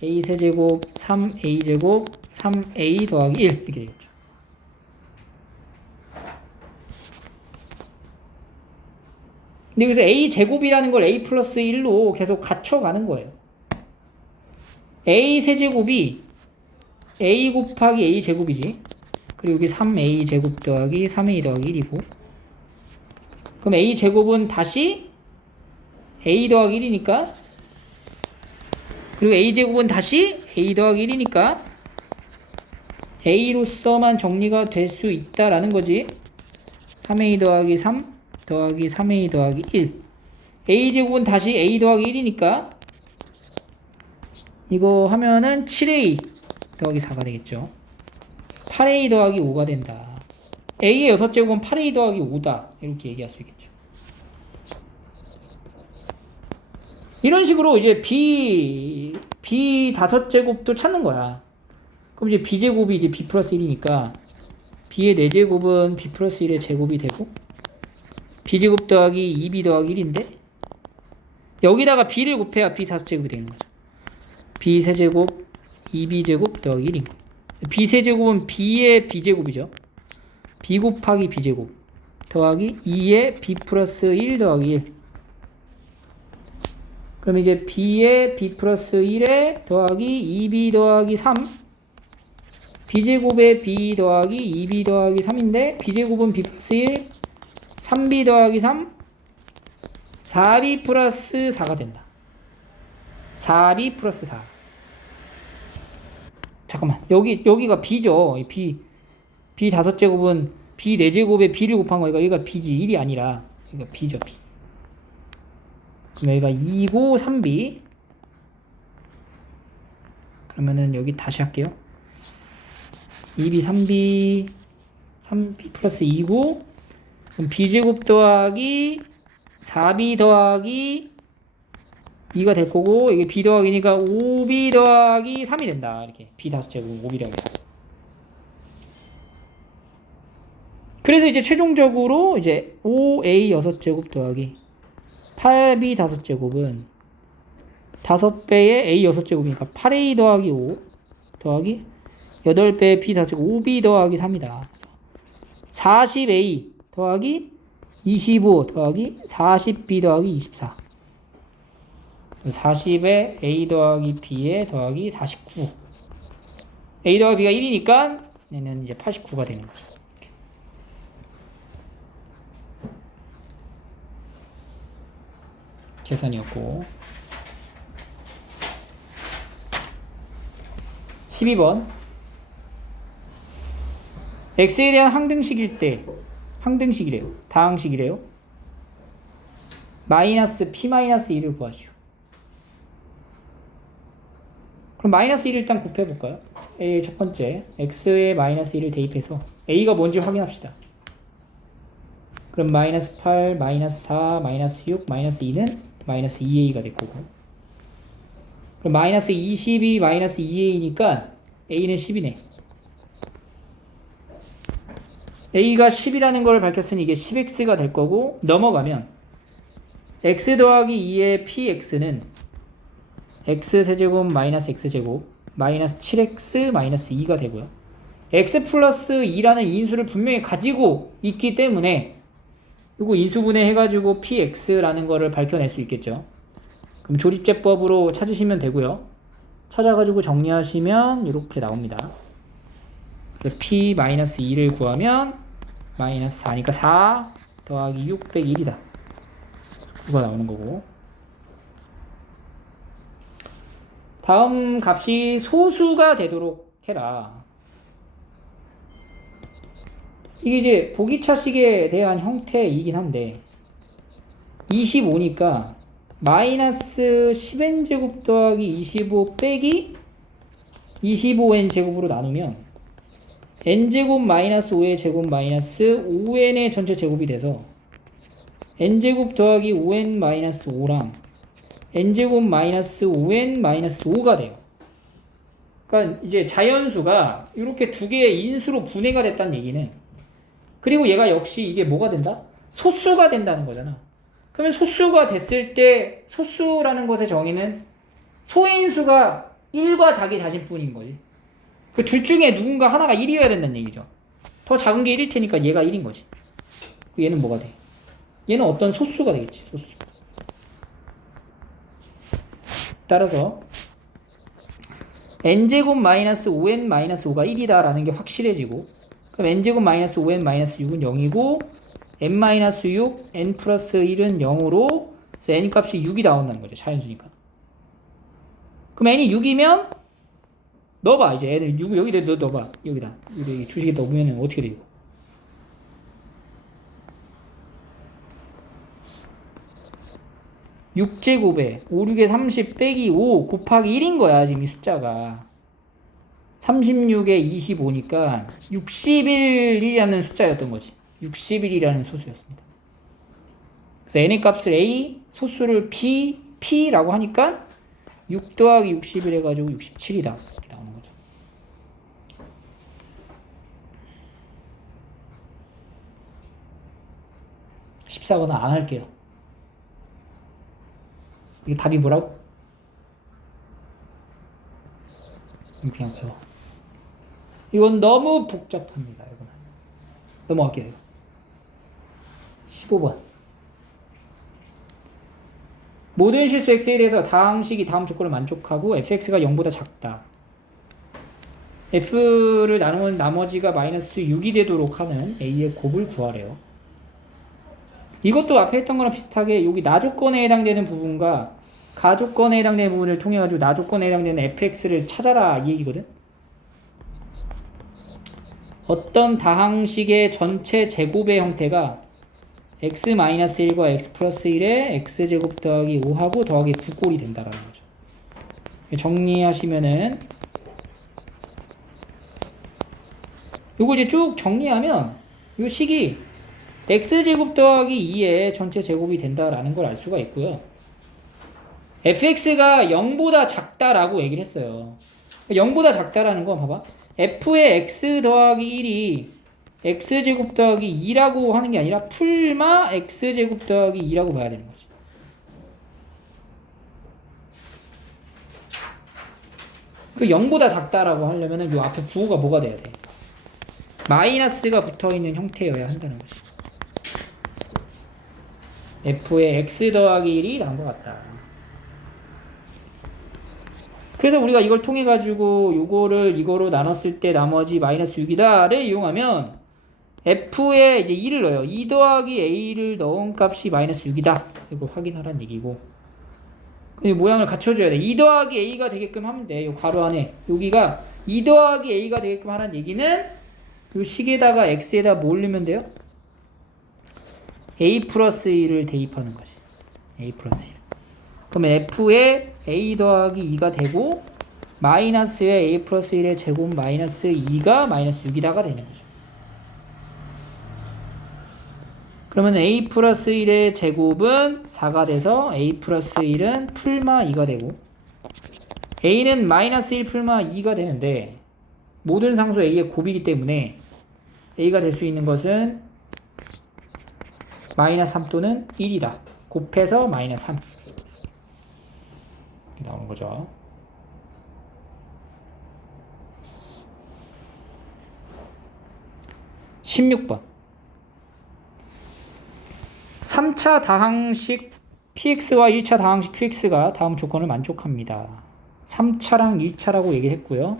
A 세제곱 3A 제곱 3A 더하기 1 이렇게 되겠죠. 근데 여기서 A 제곱이라는 걸 A 플러스 1로 계속 갖춰가는 거예요. A 세제곱이 A 곱하기 A 제곱이지. 그리고 여기 3A 제곱 더하기 3A 더하기 1이고 그럼 A 제곱은 다시 A 더하기 1이니까 그리고 A 제곱은 다시 A 더하기 1이니까 A로서만 정리가 될 수 있다라는 거지. 3A 더하기 3 더하기 3A 더하기 1 A 제곱은 다시 A 더하기 1이니까 이거 하면은 7A 더하기 4가 되겠죠. 8A 더하기 5가 된다. A의 6제곱은 8A 더하기 5다. 이렇게 얘기할 수 있겠죠. 이런 식으로 이제 B 5제곱도 찾는 거야. 그럼 이제 B제곱이 이제 B 플러스 1이니까 B의 4제곱은 B 플러스 1의 제곱이 되고 B제곱 더하기 2B 더하기 1인데 여기다가 B를 곱해야 B 5제곱이 되는 거죠. B 세제곱 2B제곱 더하기 1인 거. B 세제곱은 B의 B제곱이죠. B 곱하기 B제곱 더하기 2의 B 플러스 1 더하기 1 그럼 이제 B의 B 플러스 1에 더하기 2B 더하기 3 B제곱의 B 더하기 2B 더하기 3인데 B제곱은 B 플러스 1 3B 더하기 3 4B 플러스 4가 된다. 4B 플러스 4 잠깐만 여기가 B죠. B 5제곱은 B 4제곱에 B를 곱한 거니까 여기가 B지 1이 아니라 여기가 B죠. B 그럼 여기가 2고 3B 그러면은 여기 다시 할게요. 2B 3B 플러스 2고 그럼 B제곱 더하기 4B 더하기 2가 될 거고 이게 B 더하기니까 5B 더하기 3이 된다. 이렇게 B 5제곱 5B 더하기 3 그래서 이제 최종적으로 이제 5A 6제곱 더하기 8B 5제곱은 5배의 A 6제곱이니까 8A 더하기 5 더하기 8배의 B 4제곱 5B 더하기 3이다. 40A 더하기 25 더하기 40B 더하기 24 40에 a 더하기 b에 더하기 49. a 더하기 b가 1이니까 얘는 이제 89가 되는 거죠. 계산이었고. 12번. x에 대한 항등식일 때, 항등식이래요. 다항식이래요. 마이너스 p-1을 구하시오. 그럼 마이너스 1을 일단 곱해볼까요? A 첫 번째, x에 마이너스 1을 대입해서 a가 뭔지 확인합시다. 그럼 마이너스 8, 마이너스 4, 마이너스 6, 마이너스 2는 마이너스 2a가 될 거고, 그럼 마이너스 22, 마이너스 2a니까 a는 10이네. a가 10이라는 걸 밝혔으니 이게 10x가 될 거고, 넘어가면 x 더하기 2의 px는 x세제곱 마이너스 x제곱 마이너스 7x 마이너스 2가 되고요. x 플러스 2라는 인수를 분명히 가지고 있기 때문에 이거 인수분해 해가지고 px라는 거를 밝혀낼 수 있겠죠. 그럼 조립제법으로 찾으시면 되고요. 찾아가지고 정리하시면 이렇게 나옵니다. p-2를 구하면 마이너스 4니까 4 더하기 6 빼기 1이다. 9가 나오는 거고. 다음 값이 소수가 되도록 해라. 이게 이제 보기차식에 대한 형태이긴 한데 25니까 마이너스 10n제곱 더하기 25 빼기 25n제곱으로 나누면 n제곱 마이너스 5의 제곱 마이너스 5n의 전체 제곱이 돼서 n제곱 더하기 5n 마이너스 5랑 n제곱 마이너스 5n 마이너스 5가 돼요. 그러니까 이제 자연수가 이렇게 두 개의 인수로 분해가 됐다는 얘기는, 그리고 얘가 역시 이게 뭐가 된다? 소수가 된다는 거잖아. 그러면 소수가 됐을 때 소수라는 것의 정의는 소인수가 1과 자기 자신뿐인 거지. 그 둘 중에 누군가 하나가 1이어야 된다는 얘기죠. 더 작은 게 1일 테니까 얘가 1인 거지. 얘는 뭐가 돼? 얘는 어떤 소수가 되겠지. 소수. 따라서 n제곱 마이너스 5n 마이너스 5가 1이다 라는 게 확실해지고, 그럼 n제곱 마이너스 5n 마이너스 6은 0이고 n 마이너스 6, n 플러스 1은 0으로 그래서 n 값이 6이 나온다는 거죠. 자연수니까. 그럼 n이 6이면 넣어봐. 이제 애들 6 여기다 넣어봐. 여기다. 여기 주식에 넣으면 어떻게 돼요? (6제곱에) 5, 6에 30 빼기 5 곱하기 1인 거야. 지금 이 숫자가 36에 25니까 61이라는 숫자였던 거지. 61이라는 소수였습니다. 그래서 n의 값을 a, 소수를 p라고 하니까 6 더하기 61 해가지고 67이다 이렇게 나오는 거죠. (14번은) 안 할게요. 이게 답이 뭐라고? 그냥 배워. 이건 너무 복잡합니다. 이거는 넘어갈게요. 15번. 모든 실수 x에 대해서 다항식이 다음 조건을 만족하고 fx가 0보다 작다. f를 나누면 나머지가 마이너스 6이 되도록 하는 a의 곱을 구하래요. 이것도 앞에 했던 거랑 비슷하게 여기 나조건에 해당되는 부분과 가조건에 해당되는 부분을 통해 가지고 나조건에 해당되는 fx를 찾아라 이 얘기거든. 어떤 다항식의 전체 제곱의 형태가 x-1과 x 플러스 1에 x제곱 더하기 5하고 더하기 9꼴이 된다라는 거죠. 정리하시면은 요걸 이제 쭉 정리하면 요 식이 x제곱 더하기 2의 전체 제곱이 된다라는 걸 알 수가 있고요. fx가 0보다 작다라고 얘기를 했어요. 0보다 작다라는 건 봐봐. f의 x 더하기 1이 x제곱 더하기 2라고 하는 게 아니라 풀마 x제곱 더하기 2라고 봐야 되는 거지. 그 0보다 작다라고 하려면은 요 앞에 부호가 뭐가 돼야 돼? 마이너스가 붙어있는 형태여야 한다는 거지. f의 x 더하기 1이 나온 것 같다. 그래서 우리가 이걸 통해 가지고 요거를 이거로 나눴을 때 나머지 마이너스 6이다를 이용하면 f에 이제 2를 넣어요. 2 더하기 a를 넣은 값이 마이너스 6이다. 이거 확인하라는 얘기고. 이 모양을 갖춰줘야 돼. 2 더하기 a가 되게끔 하면 돼. 요 괄호 안에 여기가 2 더하기 a가 되게끔 하라는 얘기는 요 식에다가 x에다 뭘 넣으면 돼요? a 플러스 1을 대입하는 거지. a 플러스 1. 그러면 f에 a 더하기 2가 되고 마이너스에 a 플러스 1의 제곱 마이너스 2가 마이너스 6이다가 되는 거죠. 그러면 a 플러스 1의 제곱은 4가 돼서 a 플러스 1은 풀마 2가 되고 a는 마이너스 1 풀마 2가 되는데 모든 상수 a의 곱이기 때문에 a가 될 수 있는 것은 마이너스 3 또는 1이다. 곱해서 마이너스 3 이렇게 나오는 거죠. 16번 3차 다항식 px와 1차 다항식 qx가 다음 조건을 만족합니다. 3차랑 1차라고 얘기했고요.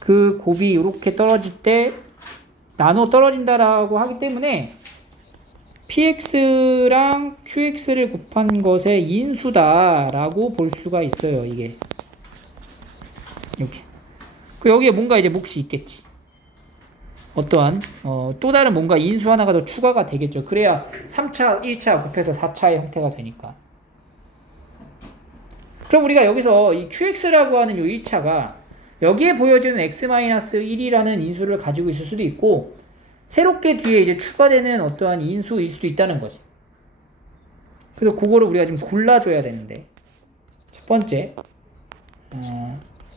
그 곱이 이렇게 떨어질 때 나눠 떨어진다라고 하기 때문에 px랑 qx를 곱한 것의 인수다라고 볼 수가 있어요. 이게 이렇게. 그 여기에 뭔가 이제 몫이 있겠지. 어떠한 또 다른 뭔가 인수 하나가 더 추가가 되겠죠. 그래야 3차, 1차 곱해서 4차의 형태가 되니까. 그럼 우리가 여기서 이 qx라고 하는 이 1차가 여기에 보여지는 x-1이라는 인수를 가지고 있을 수도 있고 새롭게 뒤에 이제 추가되는 어떠한 인수일 수도 있다는 거지. 그래서 그거를 우리가 좀 골라줘야 되는데 첫 번째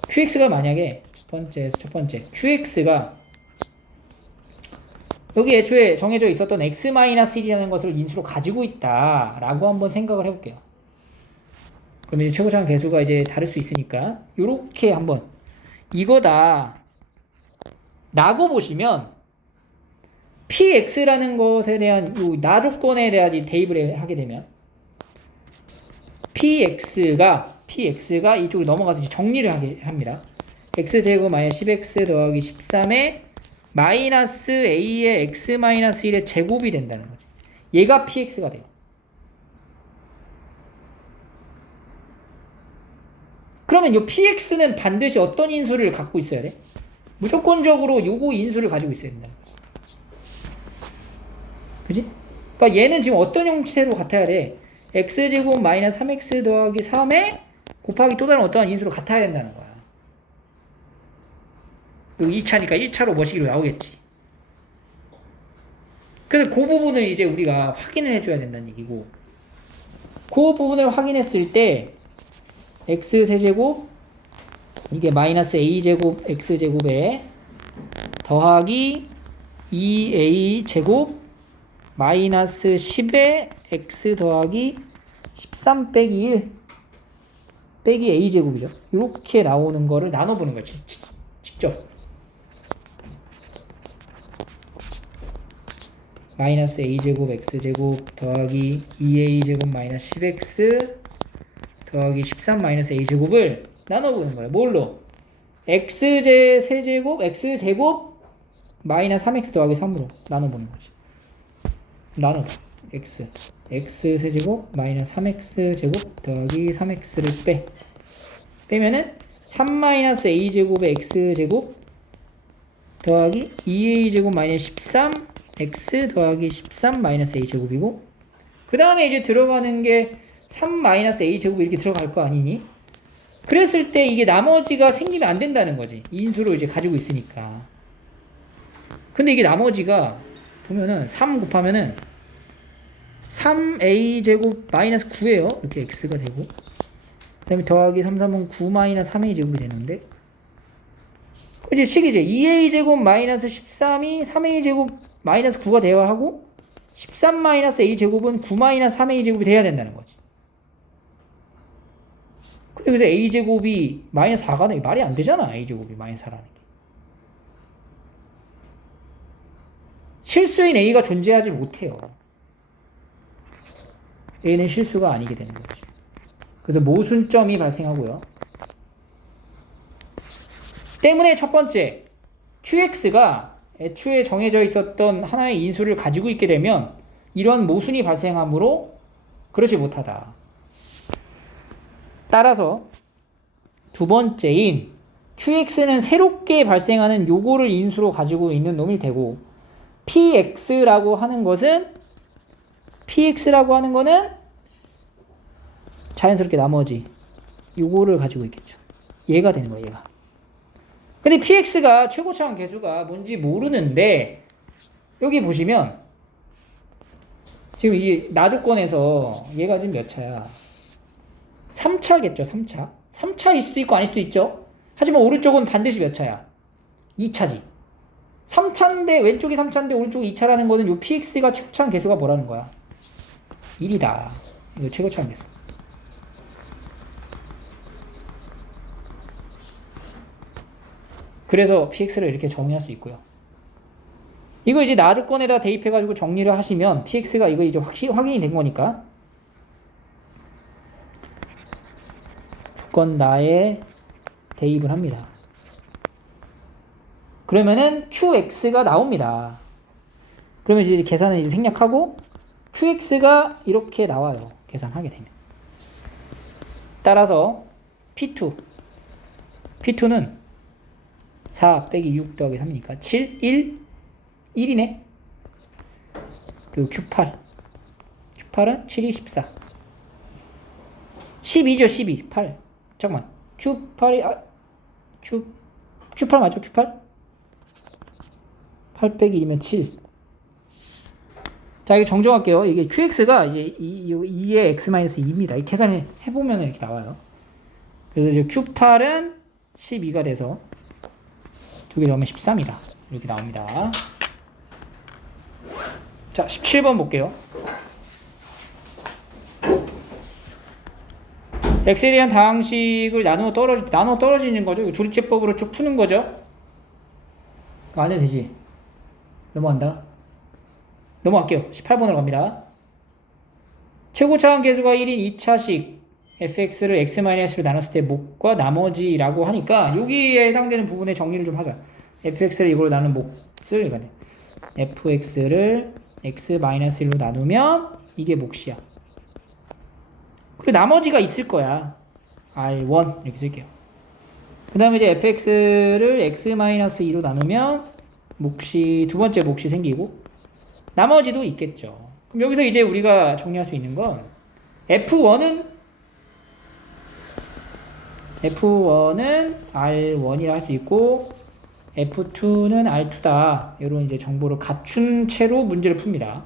qx가 만약에 첫 번째 qx가 여기 애초에 정해져 있었던 x-1이라는 것을 인수로 가지고 있다라고 한번 생각을 해볼게요. 그럼 이제 최고차항 개수가 이제 다를 수 있으니까 요렇게 한번 이거다 라고 보시면 px라는 것에 대한 요 나 조건에 대한 대입을 하게 되면 px가 이쪽으로 넘어가서 이제 정리를 하게 합니다. x제곱 마이너스 10x 더하기 13에 마이너스 a의 x-1의 제곱이 된다는 거지. 얘가 px가 돼요. 그러면 이 px는 반드시 어떤 인수를 갖고 있어야 돼? 무조건적으로 요거 인수를 가지고 있어야 된다는 거지. 그지? 그러니까 얘는 지금 어떤 형태로 같아야 돼? x제곱 마이너스 3x 더하기 3에 곱하기 또 다른 어떠한 인수로 같아야 된다는 거야. 2차니까 1차로 뭐시기로 나오겠지. 그래서 그 부분을 이제 우리가 확인을 해줘야 된다는 얘기고 그 부분을 확인했을 때 x세제곱 이게 마이너스 a제곱 x제곱에 더하기 2a제곱 마이너스 10에 x 더하기 13 빼기 1 빼기 a제곱이죠. 이렇게 나오는 거를 나눠보는 거지. 직접. 마이너스 a제곱 x제곱 더하기 2a제곱 마이너스 10x 더하기 13 마이너스 a제곱을 나눠보는 거예요. 뭘로? x제곱 마이너스 3x 더하기 3으로 나눠보는 거지. 나눠 x세제곱 마이너스 3x제곱 더하기 3x를 빼면은 3 마이너스 a제곱의 x제곱 더하기 2a제곱 마이너스 13 x 더하기 13 마이너스 a제곱이고 그 다음에 이제 들어가는 게 3 마이너스 a제곱 이렇게 들어갈 거 아니니? 그랬을 때 이게 나머지가 생기면 안 된다는 거지. 인수로 이제 가지고 있으니까. 근데 이게 나머지가 보면은 3 곱하면은 3a제곱 마이너스 9예요. 이렇게 x가 되고 그 다음에 더하기 3, 3은 9 마이너스 3a제곱이 되는데 이제 식이지. 2a제곱 마이너스 13이 3a제곱 마이너스 9가 되어야 하고 13 마이너스 a제곱은 9 마이너스 3a제곱이 돼야 된다는 거지. 근데 그래서 a제곱이 마이너스 4가는 말이 안 되잖아. a제곱이 마이너스 4라는 게. 실수인 a가 존재하지 못해요. a는 실수가 아니게 되는 거지. 그래서 모순점이 발생하고요. 때문에 첫 번째, qx가 애초에 정해져 있었던 하나의 인수를 가지고 있게 되면 이런 모순이 발생하므로 그렇지 못하다. 따라서 두 번째인 qx는 새롭게 발생하는 요거를 인수로 가지고 있는 놈일 테고 px라고 하는 거는 자연스럽게 나머지 요거를 가지고 있겠죠. 얘가 되는 거예요, 얘가. 근데 px가 최고차원 계수가 뭔지 모르는데 여기 보시면 지금 이 나조건에서 얘가 지금 몇 차야? 3차겠죠, 3차. 3차일 수도 있고 아닐 수도 있죠. 하지만 오른쪽은 반드시 몇 차야? 2차지. 3차인데 왼쪽이 3차인데 오른쪽이 2차라는 거는 요 px가 최고차원 계수가 뭐라는 거야? 1이다. 이거 최고차원 계수. 그래서 px를 이렇게 정의할 수 있고요. 이거 이제 나 조건에다 대입해가지고 정리를 하시면 px가 이거 이제 확인이 된 거니까 조건 나에 대입을 합니다. 그러면은 qx가 나옵니다. 그러면 이제 계산을 이제 생략하고 qx가 이렇게 나와요. 계산하게 되면. 따라서 p2는 4 빼기 6 더하기 3이니까 7, 1이네. 그리고 Q8은 7이 14. 12죠, 12. 8. 잠깐만. Q8 맞죠? Q8? 8 빼기 1이면 7. 자, 이거 정정할게요. 이게 QX가 이제 2의 X-2입니다. 이 계산을 해보면 이렇게 나와요. 그래서 이제 Q8은 12가 돼서 두 개 더하면 13이다. 이렇게 나옵니다. 자, 17번 볼게요. x에 대한 다항식을 나누어 떨어지는 거죠. 조립제법으로 쭉 푸는 거죠. 안 해도 되지. 넘어갈게요. 18번으로 갑니다. 최고차원 계수가 1인 2차식 fx를 x-로 나눴을 때 몫과 나머지라고 하니까 여기에 해당되는 부분의 정리를 좀 하자. fx를 이걸로 나눈 몫을 이거네. fx를 x-1로 나누면 이게 몫이야. 그리고 나머지가 있을 거야. R1 이렇게 쓸게요. 그 다음에 이제 fx를 x-2로 나누면 두 번째 몫이 생기고 나머지도 있겠죠. 그럼 여기서 이제 우리가 정리할 수 있는 건 F1은 R1이라 할 수 있고 F2는 R2다. 이런 이제 정보를 갖춘 채로 문제를 풉니다.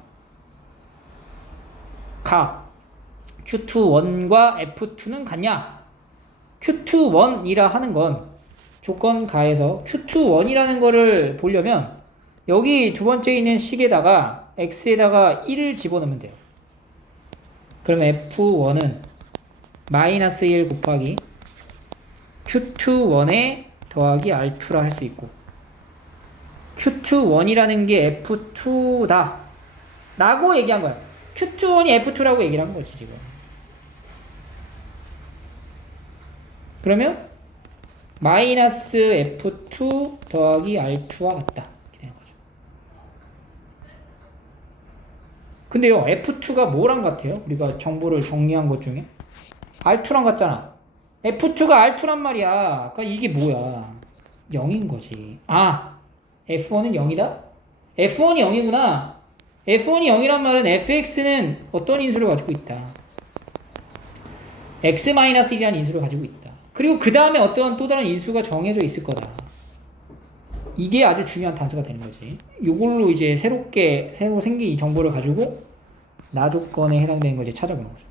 Q21과 F2는 같냐? Q21이라 하는 건 조건 가에서 Q21이라는 거를 보려면 여기 두 번째 있는 식에다가 x에다가 1을 집어넣으면 돼요. 그러면 F1은 마이너스 1 곱하기 Q21에 더하기 R2라 할 수 있고 Q21이라는 게 F2다 라고 얘기한 거야. Q21이 F2라고 얘기를 한 거지 지금. 그러면 마이너스 F2 더하기 R2와 같다 이렇게 되는 거죠. 근데요 F2가 뭐랑 같아요? 우리가 정보를 정리한 것 중에 R2랑 같잖아. F2가 R2란 말이야. 그러니까 이게 뭐야? 0인 거지. F1은 0이다? F1이 0이구나. F1이 0이란 말은 fx는 어떤 인수를 가지고 있다? x-1이라는 인수를 가지고 있다. 그리고 그 다음에 어떠한 또 다른 인수가 정해져 있을 거다. 이게 아주 중요한 단서가 되는 거지. 이걸로 이제 새로 생긴 이 정보를 가지고 나 조건에 해당되는 걸 이제 찾아보는 거죠.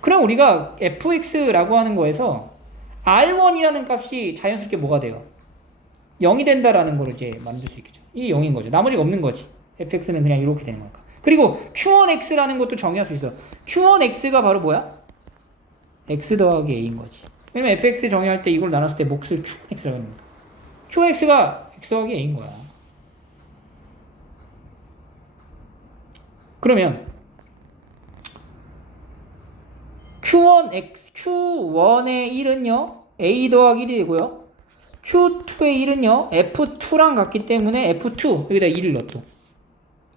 그럼 우리가 fx라고 하는 거에서 r1이라는 값이 자연스럽게 뭐가 돼요? 0이 된다라는 걸 이제 만들 수 있겠죠. 이게 0인 거죠. 나머지가 없는 거지. fx는 그냥 이렇게 되는 거니까. 그리고 q1x라는 것도 정의할 수 있어. q1x가 바로 뭐야? x 더하기 a인 거지. 왜냐면 fx 정의할 때 이걸 나눴을 때 몫을 q1x라고 하는 거야. qx가 x 더하기 a인 거야. 그러면 Q1의 1은요 a 더하기 1이 되고요 Q2의 1은요 F2랑 같기 때문에 F2 여기다 2를 넣어 또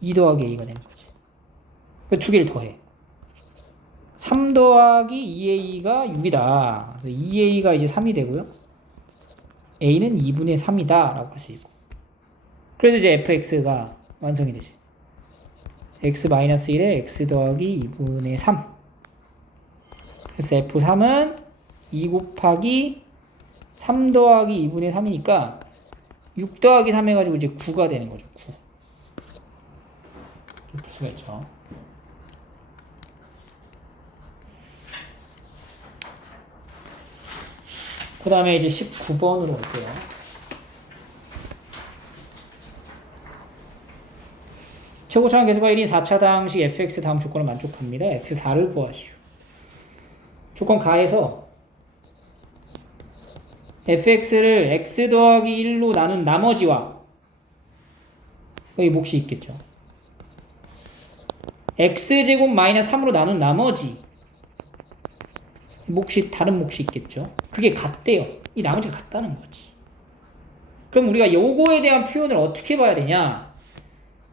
2 더하기 A가 되는 거지. 그 두 개를 더해. 3 더하기 2A가 6이다. 2A가 이제 3이 되고요. A는 2분의 3이다 라고 할 수 있고. 그래서 이제 fx가 완성이 되지. x-1에 x 더하기 2분의 3. 그래서 f3은 2 곱하기 3 더하기 2분의 3이니까 6 더하기 3 해가지고 이제 9가 되는 거죠. 9. 이렇게 풀 수가 있죠. 그 다음에 이제 19번으로 올게요. 최고차원 계수가 1인 4차 당시 fx 다음 조건을 만족합니다. f4를 구하시오. 조건 가에서 fx를 x 더하기 1로 나눈 나머지와 여기 몫이 있겠죠. x제곱 마이너스 3으로 나눈 나머지 몫이 다른 몫이 있겠죠. 그게 같대요. 이 나머지가 같다는 거지. 그럼 우리가 요거에 대한 표현을 어떻게 봐야 되냐?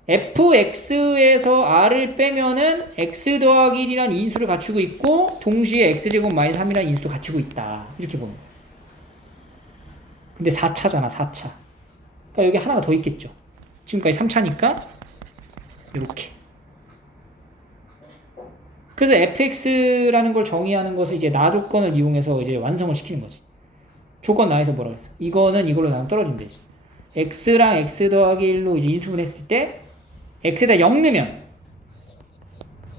fx에서 r을 빼면은 x 더하기 1이라는 인수를 갖추고 있고 동시에 x제곱 마이너스 3이라는 인수도 갖추고 있다. 이렇게 보면. 근데 4차잖아. 4차. 그러니까 여기 하나가 더 있겠죠. 지금까지 3차니까 이렇게. 그래서 fx라는 걸 정의하는 것을 이제 나 조건을 이용해서 이제 완성을 시키는 거지. 조건 나에서 뭐라고 했어? 이거는 이걸로 나면 떨어지면 되지. x랑 x 더하기 1로 이제 인수분했을 때 x에다 0 넣으면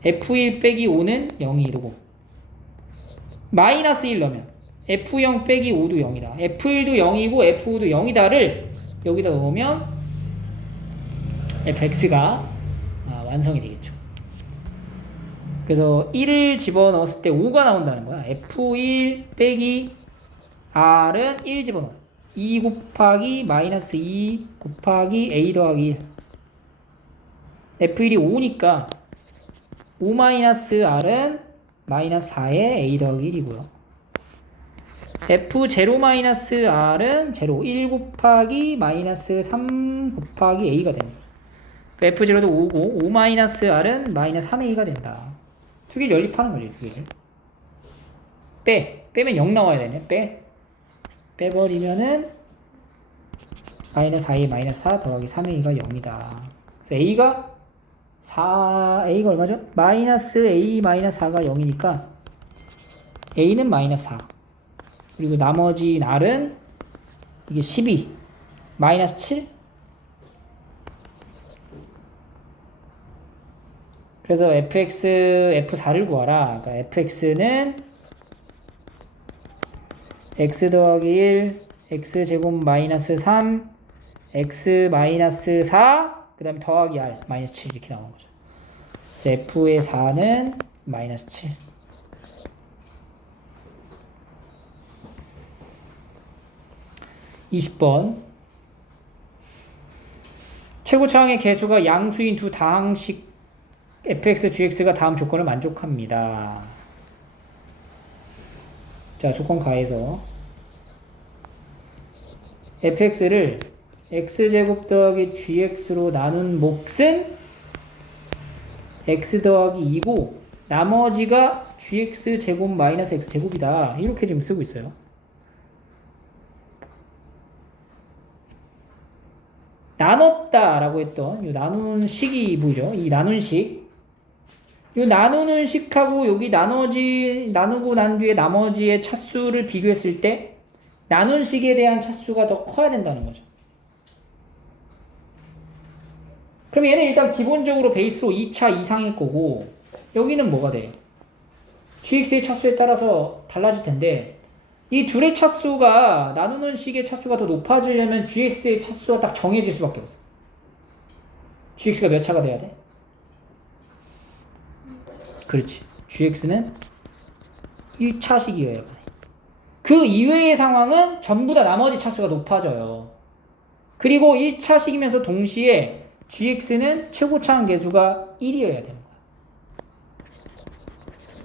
f1 빼기 5는 0이 이루고 마이너스 1 넣으면 f0 빼기 5도 0이다. f1도 0이고 f5도 0이다를 여기다 넣으면 fx가 완성이 되겠죠. 그래서 1을 집어넣었을 때 5가 나온다는 거야. f1 빼기 r은 1 집어넣어요. 2 곱하기 마이너스 2 곱하기 a 더하기 1. f1이 5니까 5 마이너스 r은 마이너스 4에 a 더하기 1이고요. f0 마이너스 r은 0. 1 곱하기 마이너스 3 곱하기 a가 됩니다. f0도 5고 5 마이너스 r은 마이너스 3a가 된다. 두 개를 연립하는 거죠. 두 개를. 빼면 0 나와야 되네. 빼버리면은 마이너스 4a 마이너스 4 더하기 3a가 0이다. 그래서 a가 얼마죠? 마이너스 a 마이너스 4가 0이니까 a는 마이너스 4. 그리고 나머지 r은 이게 12 마이너스 7. 그래서 f4를 구하라. 그러니까 fx는 x 더하기 1, x제곱 마이너스 3, x 마이너스 4, 그 다음에 더하기 r, 마이너스 7 이렇게 나오는 거죠. 그래서 f의 4는 마이너스 7. (20번) 최고차항의 개수가 양수인 두 다항식 fx, gx가 다음 조건을 만족합니다. 자, 조건 가에서 fx를 x제곱 더하기 gx로 나눈 몫은 x 더하기 2고 나머지가 gx제곱 마이너스 x제곱이다. 이렇게 지금 쓰고 있어요. 나눴다 라고 했던 이 나누는 식이 보이죠? 이 나눈 식. 이 나누는 식하고 여기 나누고 난 뒤에 나머지의 차수를 비교했을 때 나눈 식에 대한 차수가 더 커야 된다는 거죠. 그럼 얘는 일단 기본적으로 베이스로 2차 이상일 거고 여기는 뭐가 돼요? gx의 차수에 따라서 달라질 텐데 이 둘의 차수가 나누는 식의 차수가 더 높아지려면 gx의 차수가 딱 정해질 수밖에 없어. gx가 몇 차가 돼야 돼? 그렇지. gx는 1차식이어야 돼. 그 이외의 상황은 전부 다 나머지 차수가 높아져요. 그리고 1차식이면서 동시에 gx는 최고차항 계수가 1이어야 되는 거야.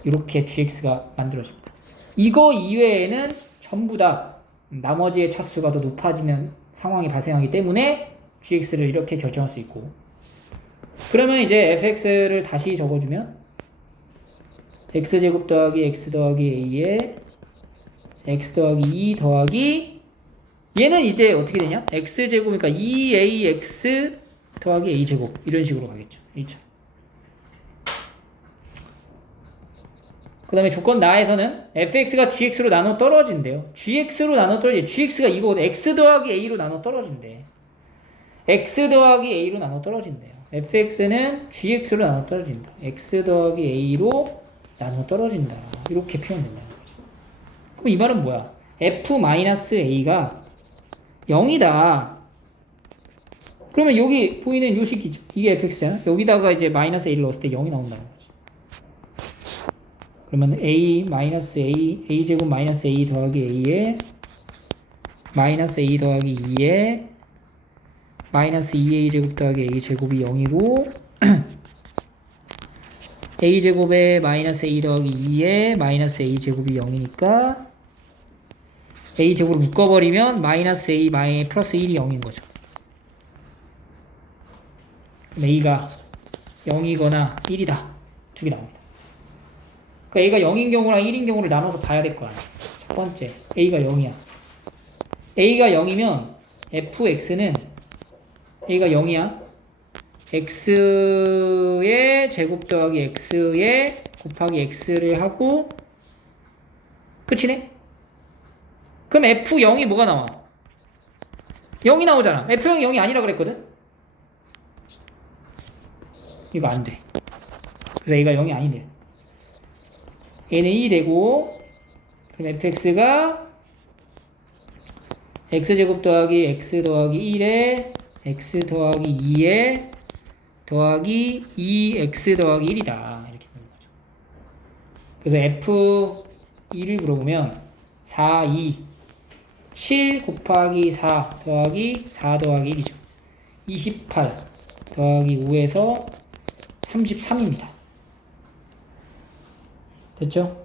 이렇게 gx가 만들어집니다. 이거 이외에는 전부 다 나머지의 차수가 더 높아지는 상황이 발생하기 때문에 gx를 이렇게 결정할 수 있고, 그러면 이제 fx를 다시 적어주면 x제곱 더하기 x 더하기 a에 x 더하기 2 더하기, 얘는 이제 어떻게 되냐? x제곱이니까 2ax 더하기 a제곱 이런 식으로 가겠죠. A차. 그 다음에 조건 나에서는 fx가 gx로 나눠 떨어진대요. gx로 나눠 떨어지, gx가 이거 x 더하기 a로 나눠 떨어진대. x 더하기 a로 나눠 떨어진대요. fx는 gx로 나눠 떨어진다. x 더하기 a로 나눠 떨어진다. 이렇게 표현된다는 거지. 그럼 이 말은 뭐야? f-a가 0이다. 그러면 여기 보이는 요 식이죠. 이게 fx잖아. 여기다가 이제 마이너스 a를 넣었을 때 0이 나온다는 거지. 그러면 a 마이너스 a 제곱 마이너스 a 더하기 a에 마이너스 a 더하기 2에 마이너스 2a 제곱 더하기 a 제곱이 0이고 a 제곱에 마이너스 a 더하기 2에 마이너스 a 제곱이 0이니까 a 제곱으로 묶어버리면 마이너스 a 마이 플러스 1이 0인 거죠. 그럼 a가 0이거나 1이다. 두 개 나옵니다. 그러니까 a가 0인 경우랑 1인 경우를 나눠서 봐야 될 거 아니야. 첫 번째, a가 0이야. a가 0이면 fx는 a가 0이야. x의 제곱 더하기 x의 곱하기 x를 하고 끝이네? 그럼 f0이 뭐가 나와? 0이 나오잖아. f0이 0이 아니라 그랬거든? 이거 안 돼. 그래서 a가 0이 아니네. 얘는 1이 되고, 그럼 fx가 x제곱 더하기 x 더하기 1에 x 더하기 2에 더하기 2x 더하기 1이다. 이렇게 되는 거죠. 그래서 f2를 물어보면 4, 2, 7 곱하기 4 더하기 4 더하기 1이죠. 28 더하기 5에서 33입니다. 됐죠?